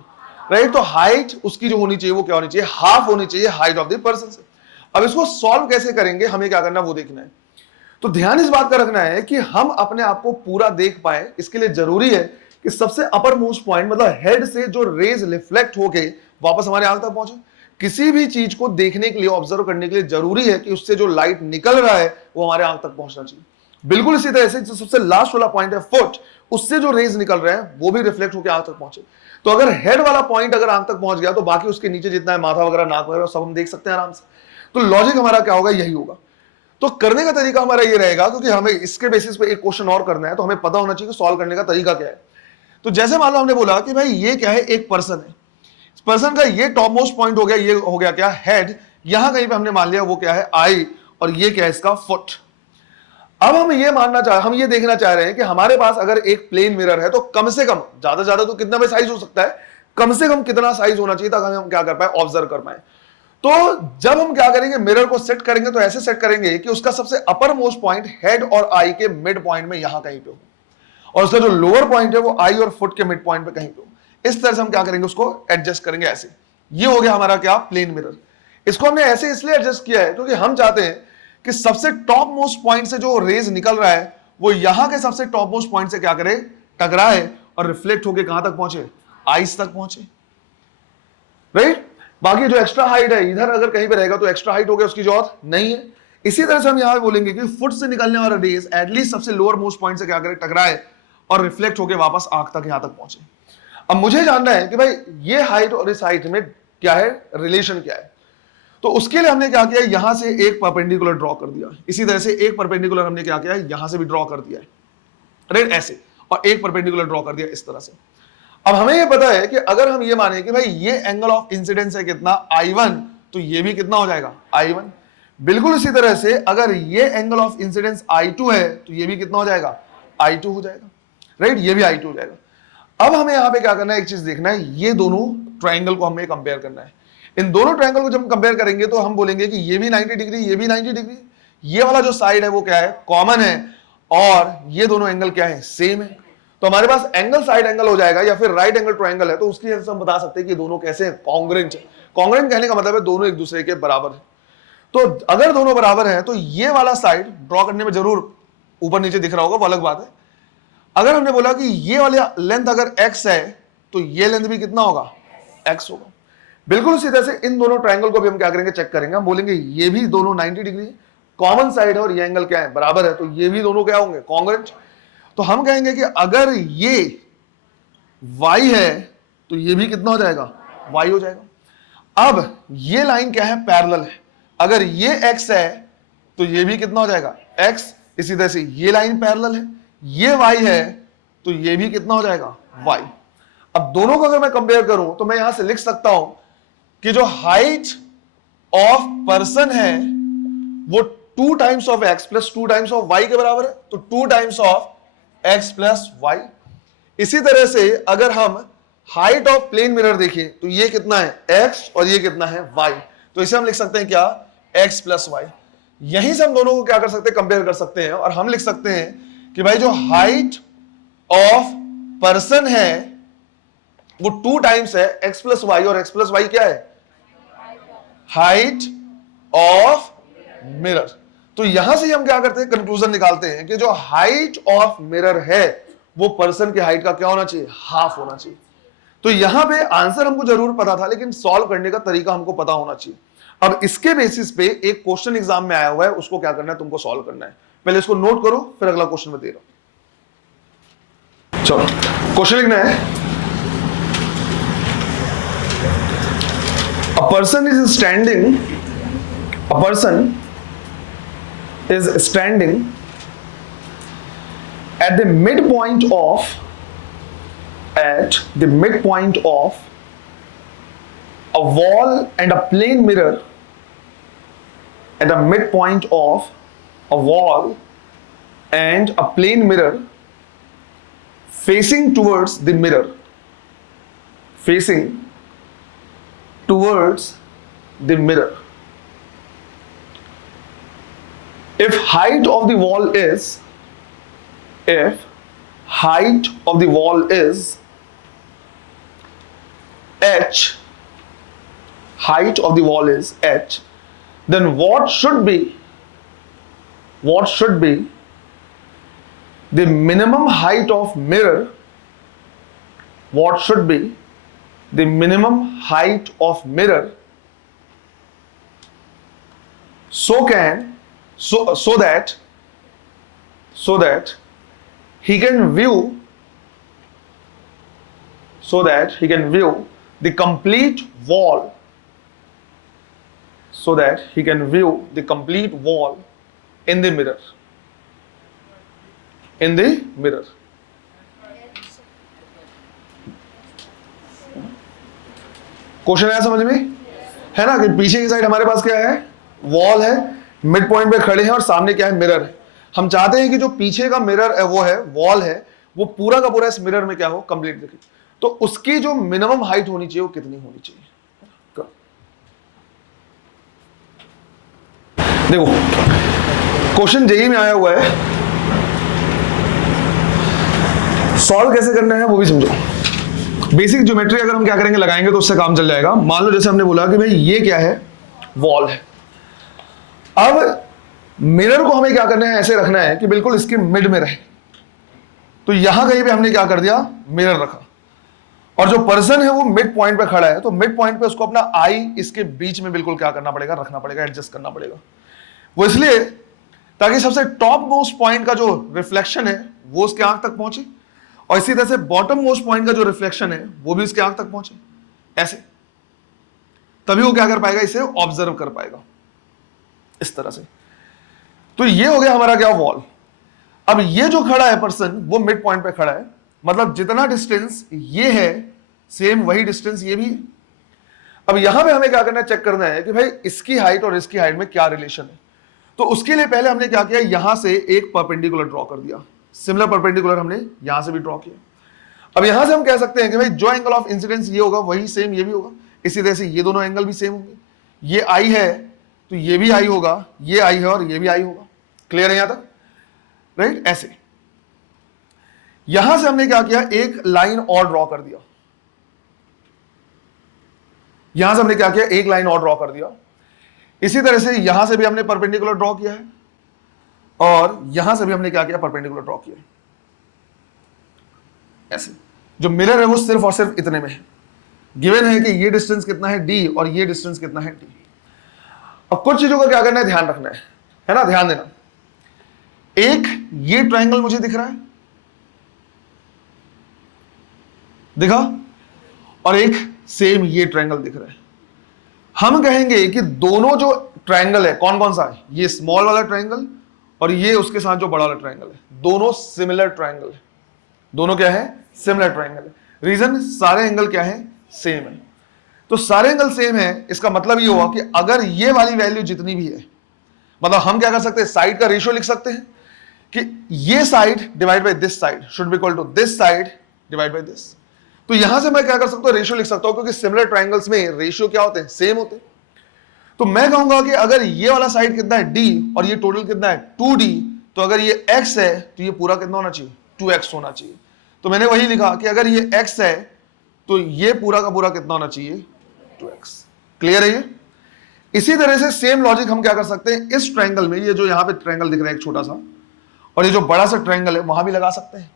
राइट। तो हाइट उसकी जो होनी चाहिए वो क्या होनी चाहिए, हाफ होनी चाहिए हाइट ऑफ द पर्सन से। अब इसको सॉल्व कैसे करेंगे, हमें क्या करना है वो देखना है। तो ध्यान इस बात का रखना है कि हम अपने आप को पूरा देख पाए, इसके लिए जरूरी है कि सबसे अपर मोस्ट पॉइंट मतलब हेड से जो रेज रिफ्लेक्ट होके वापस हमारे आंख तक पहुंचे। किसी भी चीज को देखने के लिए, ऑब्जर्व करने के लिए जरूरी है कि उससे जो लाइट निकल रहा है वो हमारे आंख तक पहुंचना चाहिए। बिल्कुल इसी तरह से जो सबसे लास्ट वाला पॉइंट है फुट, उससे जो रेज निकल रहे हैं वो भी रिफ्लेक्ट होकर आंख तक पहुंचे। तो अगर हेड वाला पॉइंट अगर आंख तक पहुंच गया तो बाकी उसके नीचे जितना है माथा वगैरह, नाक वगैरह, सब हम देख सकते हैं आराम से। तो लॉजिक हमारा क्या होगा, यही होगा। तो करने का तरीका हमारा ये रहेगा, क्योंकि हमें इसके बेसिस पे एक क्वेश्चन और करना है, तो हमें पता होना चाहिए कि सॉल्व करने का तरीका क्या है। तो जैसे मान लो हमने बोला कि भाई ये क्या है, एक पर्सन है, पर्सन का ये टॉप मोस्ट पॉइंट हो गया, ये हो गया क्या, हेड। यहां कहीं पे हमने मान लिया वो क्या है, आई, और ये क्या है इसका, फुट। अब हम ये देखना चाह रहे हैं कि हमारे पास अगर एक प्लेन मिरर है तो कम से कम, ज्यादा ज्यादा तो कितना भी साइज हो सकता है, कम से कम कितना साइज होना चाहिए ताकि हम क्या कर पाए, ऑब्जर्व कर पाए। तो जब हम क्या करेंगे, मिरर को सेट करेंगे तो ऐसे सेट करेंगे कि उसका सबसे अपर मोस्ट पॉइंट हेड और आई के मिड पॉइंट में यहां कहीं पे हो, और उसका जो लोअर पॉइंट है वो आई और फुट के मिड पॉइंट पे कहीं पे हो। इस तरह से हम क्या करेंगे, उसको एडजस्ट करेंगे ऐसे। ये हो गया हमारा क्या, प्लेन मिरर। इसको हमने ऐसे इसलिए एडजस्ट किया है क्योंकि हम चाहते हैं कि सबसे टॉप मोस्ट पॉइंट से जो रेज निकल रहा है वो यहां के सबसे टॉप मोस्ट पॉइंट से क्या करे, टकराए और रिफ्लेक्ट होके कहां तक पहुंचे, आइस तक पहुंचे, राइट। बाकी जो एक्स्ट्रा हाइट है इधर अगर कहीं पे रहेगा तो एक्स्ट्रा हाइट हो गया, उसकी जरूरत नहीं है। इसी तरह से हम यहां पे बोलेंगे कि फुट से निकलने वाला रेज एटलीस्ट सबसे लोअर मोस्ट पॉइंट से क्या करे, टकराए और रिफ्लेक्ट होके वापस आंख तक यहां तक पहुंचे। अब मुझे जानना है कि भाई ये हाइट और इस हाइट में क्या है, रिलेशन क्या है। तो उसके लिए हमने क्या किया, यहां से एक परपेंडिकुलर ड्रॉ कर दिया, इसी तरह से एक परपेंडिकुलर हमने क्या किया, यहां से भी ड्रॉ कर दिया है, राइट, ऐसे, और एक परपेंडिकुलर ड्रॉ कर दिया इस तरह से। अब हमें यह पता है कि अगर हम ये माने कि भाई ये एंगल ऑफ इंसिडेंस है कितना, I1, तो ये भी कितना हो जाएगा, I1। बिल्कुल इसी तरह से अगर ये एंगल ऑफ इंसिडेंस I2 है तो ये भी कितना हो जाएगा, I2 हो जाएगा, राइट, ये भी I2 हो जाएगा। अब हमें यहां पे क्या करना है, एक चीज देखना है, ये दोनों ट्राइंगल को हमें कंपेयर करना है। इन दोनों ट्राइंगल को जब हम कंपेयर करेंगे तो हम बोलेंगे कि ये भी 90 डिग्री, ये भी 90 डिग्री, ये वाला जो साइड है वो क्या है, कॉमन है, और ये दोनों एंगल क्या है, सेम है। तो हमारे पास एंगल साइड एंगल हो जाएगा, या फिर राइट एंगल ट्रायंगल है तो उसकी वजह से हम बता सकते हैं कि दोनों कैसे हैं, कॉन्ग्रुएंट है। कॉन्ग्रुएंट कहने का मतलब है दोनों एक दूसरे के बराबर है। तो अगर दोनों बराबर हैं तो ये वाला साइड ड्रॉ करने में जरूर ऊपर नीचे दिख रहा होगा, वो अलग बात है। अगर हमने बोला कि ये वाला लेंथ अगर x है तो ये लेंथ भी कितना होगा, x होगा। बिल्कुल उसी तरह से इन दोनों ट्रायंगल को भी हम क्या करेंगे, चेक करेंगे। हम बोलेंगे ये भी दोनों 90 डिग्री कॉमन साइड है और ये एंगल क्या है, बराबर है, तो ये भी दोनों क्या होंगे, कॉन्ग्रुएंट। तो हम कहेंगे कि अगर ये y है तो ये भी कितना हो जाएगा, y हो जाएगा। अब ये लाइन क्या है, पैरेलल है। अगर ये x है तो ये भी कितना हो जाएगा, x। इसी तरह से ये लाइन पैरेलल है, ये y है तो ये भी कितना हो जाएगा, y। अब दोनों को अगर मैं कंपेयर करूं तो मैं यहां से लिख सकता हूं कि जो हाइट ऑफ पर्सन है वो 2 times of x plus 2 times of y के बराबर है, तो 2 times of x plus y। इसी तरह से अगर हम हाइट ऑफ प्लेन मिरर देखें तो ये कितना है, x, और ये कितना है, y। तो इसे हम लिख सकते हैं क्या, x प्लस y। यहीं से हम दोनों को क्या कर सकते हैं, कंपेयर कर सकते हैं, और हम लिख सकते हैं कि भाई जो हाइट ऑफ पर्सन है वो 2 टाइम्स है x प्लस y, और x प्लस y क्या है, हाइट ऑफ मिरर। तो यहां से हम क्या करते हैं, कंक्लूजन निकालते हैं कि जो हाइट ऑफ मिरर है वो पर्सन की हाइट का क्या होना चाहिए, हाफ होना चाहिए। तो यहां पे आंसर हमको जरूर पता था, लेकिन सॉल्व करने का तरीका हमको पता होना चाहिए। अब इसके बेसिस पे एक क्वेश्चन एग्जाम में आया हुआ है, उसको क्या करना है, तुमको सॉल्व करना है। पहले इसको नोट करो, फिर अगला क्वेश्चन में दे रहा हूं। चलो क्वेश्चन लिखना है। A person is standing at the midpoint of a wall and a plane mirror, at a midpoint of a wall and a plane mirror facing towards the mirror, facing towards the mirror. If height of the wall is h, height of the wall is h, then what should be the minimum height of mirror? What should be the minimum height of mirror so that he can view the complete wall, in the mirror, in the mirror. Question आया समझ में, है ना, कि पीछे की side हमारे पास क्या है, वॉल है, मिड पॉइंट पे खड़े हैं और सामने क्या है, मिरर है। हम चाहते हैं कि जो पीछे का मिरर है, वो है वॉल है, वो पूरा का पूरा इस मिरर में क्या हो, कंप्लीट दिखे। तो उसकी जो मिनिमम हाइट होनी चाहिए वो कितनी होनी चाहिए। देखो क्वेश्चन जेई में आया हुआ है, सॉल्व कैसे करना है वो भी समझो। बेसिक ज्योमेट्री अगर हम क्या करेंगे, लगाएंगे तो उससे काम चल जाएगा। मान लो जैसे हमने बोला कि भाई ये क्या है, वॉल है। अब मिरर को हमें क्या करना है, ऐसे रखना है कि बिल्कुल इसके मिड में रहे। तो यहां कहीं पे हमने क्या कर दिया, मिरर रखा, और जो पर्सन है वो मिड पॉइंट पे खड़ा है, तो मिड पॉइंट पे उसको अपना आई इसके बीच में बिल्कुल क्या करना पड़ेगा, रखना पड़ेगा, एडजस्ट करना पड़ेगा। वो इसलिए ताकि सबसे टॉप मोस्ट पॉइंट का जो रिफ्लेक्शन है वो उसके आंख तक पहुंचे, और इसी तरह से बॉटम मोस्ट पॉइंट का जो रिफ्लेक्शन है वो भी उसके आंख तक पहुंचे। ऐसे तभी वो क्या कर पाएगा, इसे ऑब्जर्व कर पाएगा इस तरह से। तो ये हो गया हमारा क्या, वॉल। अब ये जो खड़ा है पर्सन, वो मिड पॉइंट पे खड़ा है, मतलब जितना डिस्टेंस ये है सेम वही डिस्टेंस ये भी है। अब यहां पे हमें क्या करना है, चेक करना है कि भाई इसकी हाइट और इसकी हाइट में क्या रिलेशन है। तो उसके लिए पहले हमने क्या किया, यहां से एक परपेंडिकुलर ड्रॉ कर दिया, सिमिलर परपेंडिकुलर हमने यहां से भी ड्रॉ किया। अब यहां से हम कह सकते हैं कि भाई जो एंगल ऑफ इंसिडेंस ये होगा वही सेम ये भी होगा, इसी तरह से ये दोनों एंगल भी सेम होंगे। ये आई है तो ये भी आई होगा, ये आई है और ये भी आई होगा। क्लियर है यहां तक, राइट। ऐसे यहां से हमने क्या किया, एक लाइन और ड्रॉ कर दिया, यहां से हमने क्या किया, एक लाइन और ड्रॉ कर दिया। इसी तरह से यहां से भी हमने परपेंडिकुलर ड्रॉ किया है, और यहां से भी हमने क्या किया, परपेंडिकुलर ड्रॉ किया। ऐसे जो मिरर है वो सिर्फ और सिर्फ इतने में है, गिवन है कि ये डिस्टेंस कितना है d और ये डिस्टेंस कितना है d। अब कुछ चीजों का क्या करना है, ध्यान रखना है ना, ध्यान देना। एक ये ट्रायंगल मुझे दिख रहा है, दिखा, और एक सेम ये ट्रायंगल दिख रहा है। हम कहेंगे कि दोनों जो ट्रायंगल है, कौन कौन सा है, ये स्मॉल वाला ट्रायंगल और ये उसके साथ जो बड़ा वाला ट्रायंगल है, दोनों सिमिलर ट्रायंगल है। दोनों क्या है, सिमिलर ट्रायंगल है। रीजन, सारे एंगल क्या है, सेम है। तो सारे एंगल सेम है, इसका मतलब ये हुआ कि अगर ये वाली वैल्यू जितनी भी है, मतलब हम क्या कर सकते हैं, साइड का रेशियो लिख सकते हैं कि ये side divide by this side should be equal to this side divide by this. तो यहां से मैं क्या कर सकता हूं, रेशियो लिख सकता हूं, क्योंकि सिमिलर ट्रायंगल्स में रेशियो क्या होते हैं, सेम होते हैं। तो मैं कहूंगा कि अगर ये वाला साइड कितना है d और ये टोटल कितना है 2d, तो अगर ये x है तो ये पूरा कितना होना चाहिए, 2x होना चाहिए। तो मैंने वही लिखा कि अगर ये x है तो ये पूरा का पूरा कितना होना चाहिए, 2x। क्लियर है ये। इसी तरह से सेम लॉजिक हम क्या कर सकते हैं, इस ट्रायंगल में, ये जो यहां पे ट्रायंगल दिख रहा है एक छोटा सा, और ये जो बड़ा सा ट्रायंगल है वहां भी लगा सकते हैं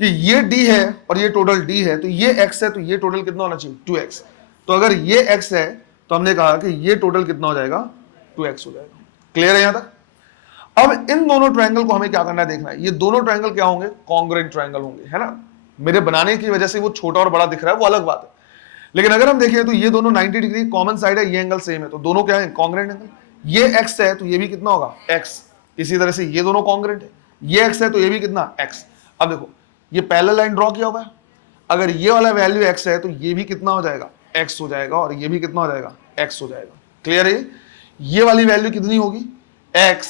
कि ये d है और ये टोटल d है, तो ये x है तो ये टोटल कितना होना चाहिए, 2x। तो अगर ये x है तो हमने कहा कि ये टोटल कितना हो जाएगा, 2x हो जाएगा। क्लियर है यहां तक। अब इन दोनों ट्रायंगल को हमें क्या करना है, देखना है। ये दोनों ट्रायंगल क्या होंगे, कॉन्ग्रुएंट ट्रायंगल होंगे, है ना। मेरे बनाने की वजह से वो छोटा और बड़ा दिख रहा है वो अलग बात है, लेकिन अगर हम देखें तो ये दोनों 90 डिग्री कॉमन साइड है, ये एंगल सेम है, तो दोनों क्या है, कॉन्ग्रुएंट एंगल। ये x है तो ये भी कितना होगा, x। इसी तरह से ये दोनों कॉन्ग्रुएंट है, ये x है तो ये भी कितना, x। अब देखो ये पैरेलल लाइन ड्रॉ किया हुआ है, अगर ये वाला वैल्यू x है तो ये भी कितना हो जाएगा, x हो जाएगा, और ये भी कितना हो जाएगा, x हो जाएगा। क्लियर है। ये वाली वैल्यू कितनी होगी, x,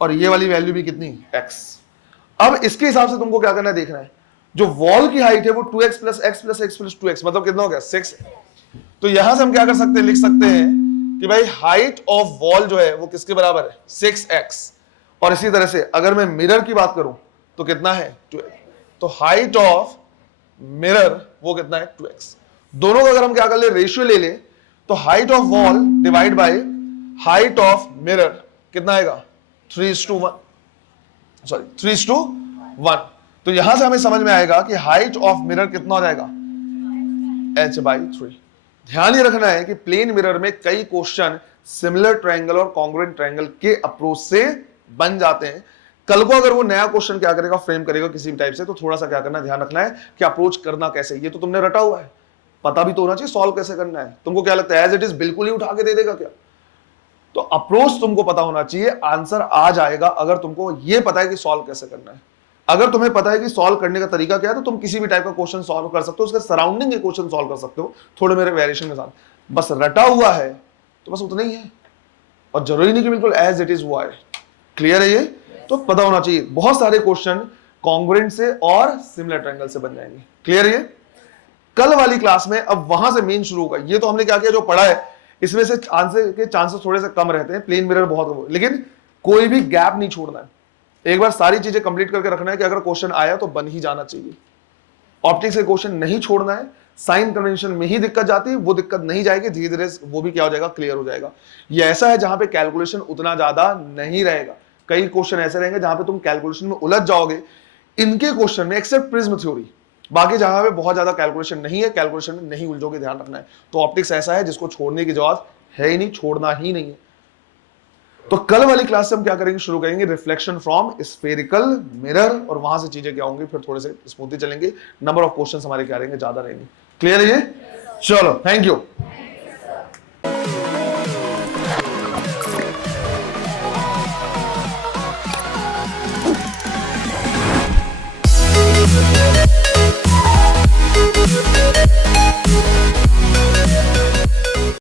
और ये वाली वैल्यू भी कितनी, x। अब इसके हिसाब से तुमको क्या करना है, देखना है जो वॉल की हाइट है वो 2x plus x plus x plus 2x, मतलब कितना हो गया, 6। तो यहां से हम क्या कर सकते हैं, लिख सकते हैं कि भाई हाइट ऑफ वॉल जो है वो किसके बराबर है, 6x। और इसी तरह से अगर मैं मिरर की बात करूं तो कितना है, 2x। तो हाइट ऑफ मिरर वो कितना है, 2x। दोनों का अगर हम क्या कर ले, रेशियो ले ले, तो height of wall divide by height of mirror कितना आएगा, 3:1, सॉरी 3:1। तो यहां से हमें समझ में आएगा कि हाइट ऑफ मिरर कितना हो जाएगा, h/3। ध्यान ये रखना है कि प्लेन मिरर में कई क्वेश्चन सिमिलर ट्रायंगल और कॉन्ग्रुएंट ट्रायंगल के अप्रोच से बन जाते हैं। कल को अगर वो नया क्वेश्चन क्या करेगा, फ्रेम करेगा किसी भी टाइप से, तो थोड़ा सा क्या करना, ध्यान रखना है कि अप्रोच करना कैसे। ये तो तुमने रटा हुआ है, पता भी तो होना चाहिए सॉल्व कैसे करना है। तुमको क्या लगता है एज इट इज बिल्कुल ही उठा के दे देगा क्या, तो अप्रोच तुमको पता होना चाहिए, आंसर आ जाएगा अगर तुमको ये पता है कि सॉल्व कैसे करना है। अगर तुम्हें पता है कि सॉल्व करने का तरीका क्या है, तो तुम किसी भी टाइप का क्वेश्चन सॉल्व कर सकते हो, उसके सराउंडिंग के क्वेश्चन सॉल्व कर सकते हो, थोड़े मेरे वेरिएशन के साथ। बस रटा हुआ है तो बस उतना ही है, और जरूरी नहीं कि बिल्कुल एज इट इज हुआ है। क्लियर है ये? तो पता होना चाहिए। बहुत सारे क्वेश्चन कॉन्ग्रुएंट से और सिमिलर ट्रायंगल से बन जाएंगे। क्लियर है ये? कल वाली क्लास में अब वहां से मेन शुरू होगा। ये तो हमने क्या किया, जो पढ़ा है इसमें से आंसर के चांसेस थोड़े से कम रहते हैं, प्लेन मिरर बहुत, लेकिन कोई भी गैप नहीं छोड़ना है। एक बार सारी चीजें कंप्लीट करके रखना है कि अगर क्वेश्चन आया तो बन ही जाना चाहिए। ऑप्टिक्स के क्वेश्चन नहीं छोड़ना है। साइन कन्वेंशन में ही दिक्कत जाती है, वो दिक्कत नहीं जाएगी, धीरे धीरे वो भी क्या हो जाएगा, क्लियर हो जाएगा। ये ऐसा है जहां पे कैलकुलेशन उतना ज्यादा नहीं रहेगा। कई क्वेश्चन ऐसे रहेंगे जहां पे तुम कैलकुलेशन में उलझ जाओगे इनके क्वेश्चन में, एक्सेप्ट प्रिज्म थ्योरी। बाकी जहां पे बहुत ज्यादा कैलकुलेशन नहीं है, कैलकुलेशन में नहीं उलझोगे, ध्यान रखना है। तो ऑप्टिक्स ऐसा है जिसको छोड़ने की जरूरत है ही नहीं, छोड़ना ही नहीं है। तो कल वाली क्लास से हम क्या करेंगे, शुरू करेंगे रिफ्लेक्शन फ्रॉम स्फेरिकल मिरर, और वहां से चीजें क्या होंगी, फिर थोड़े से स्मूथली चलेंगे। नंबर ऑफ क्वेश्चंस हमारे क्या रहेंगे, ज्यादा रहेंगे। क्लियर है ये? चलो, थैंक यू।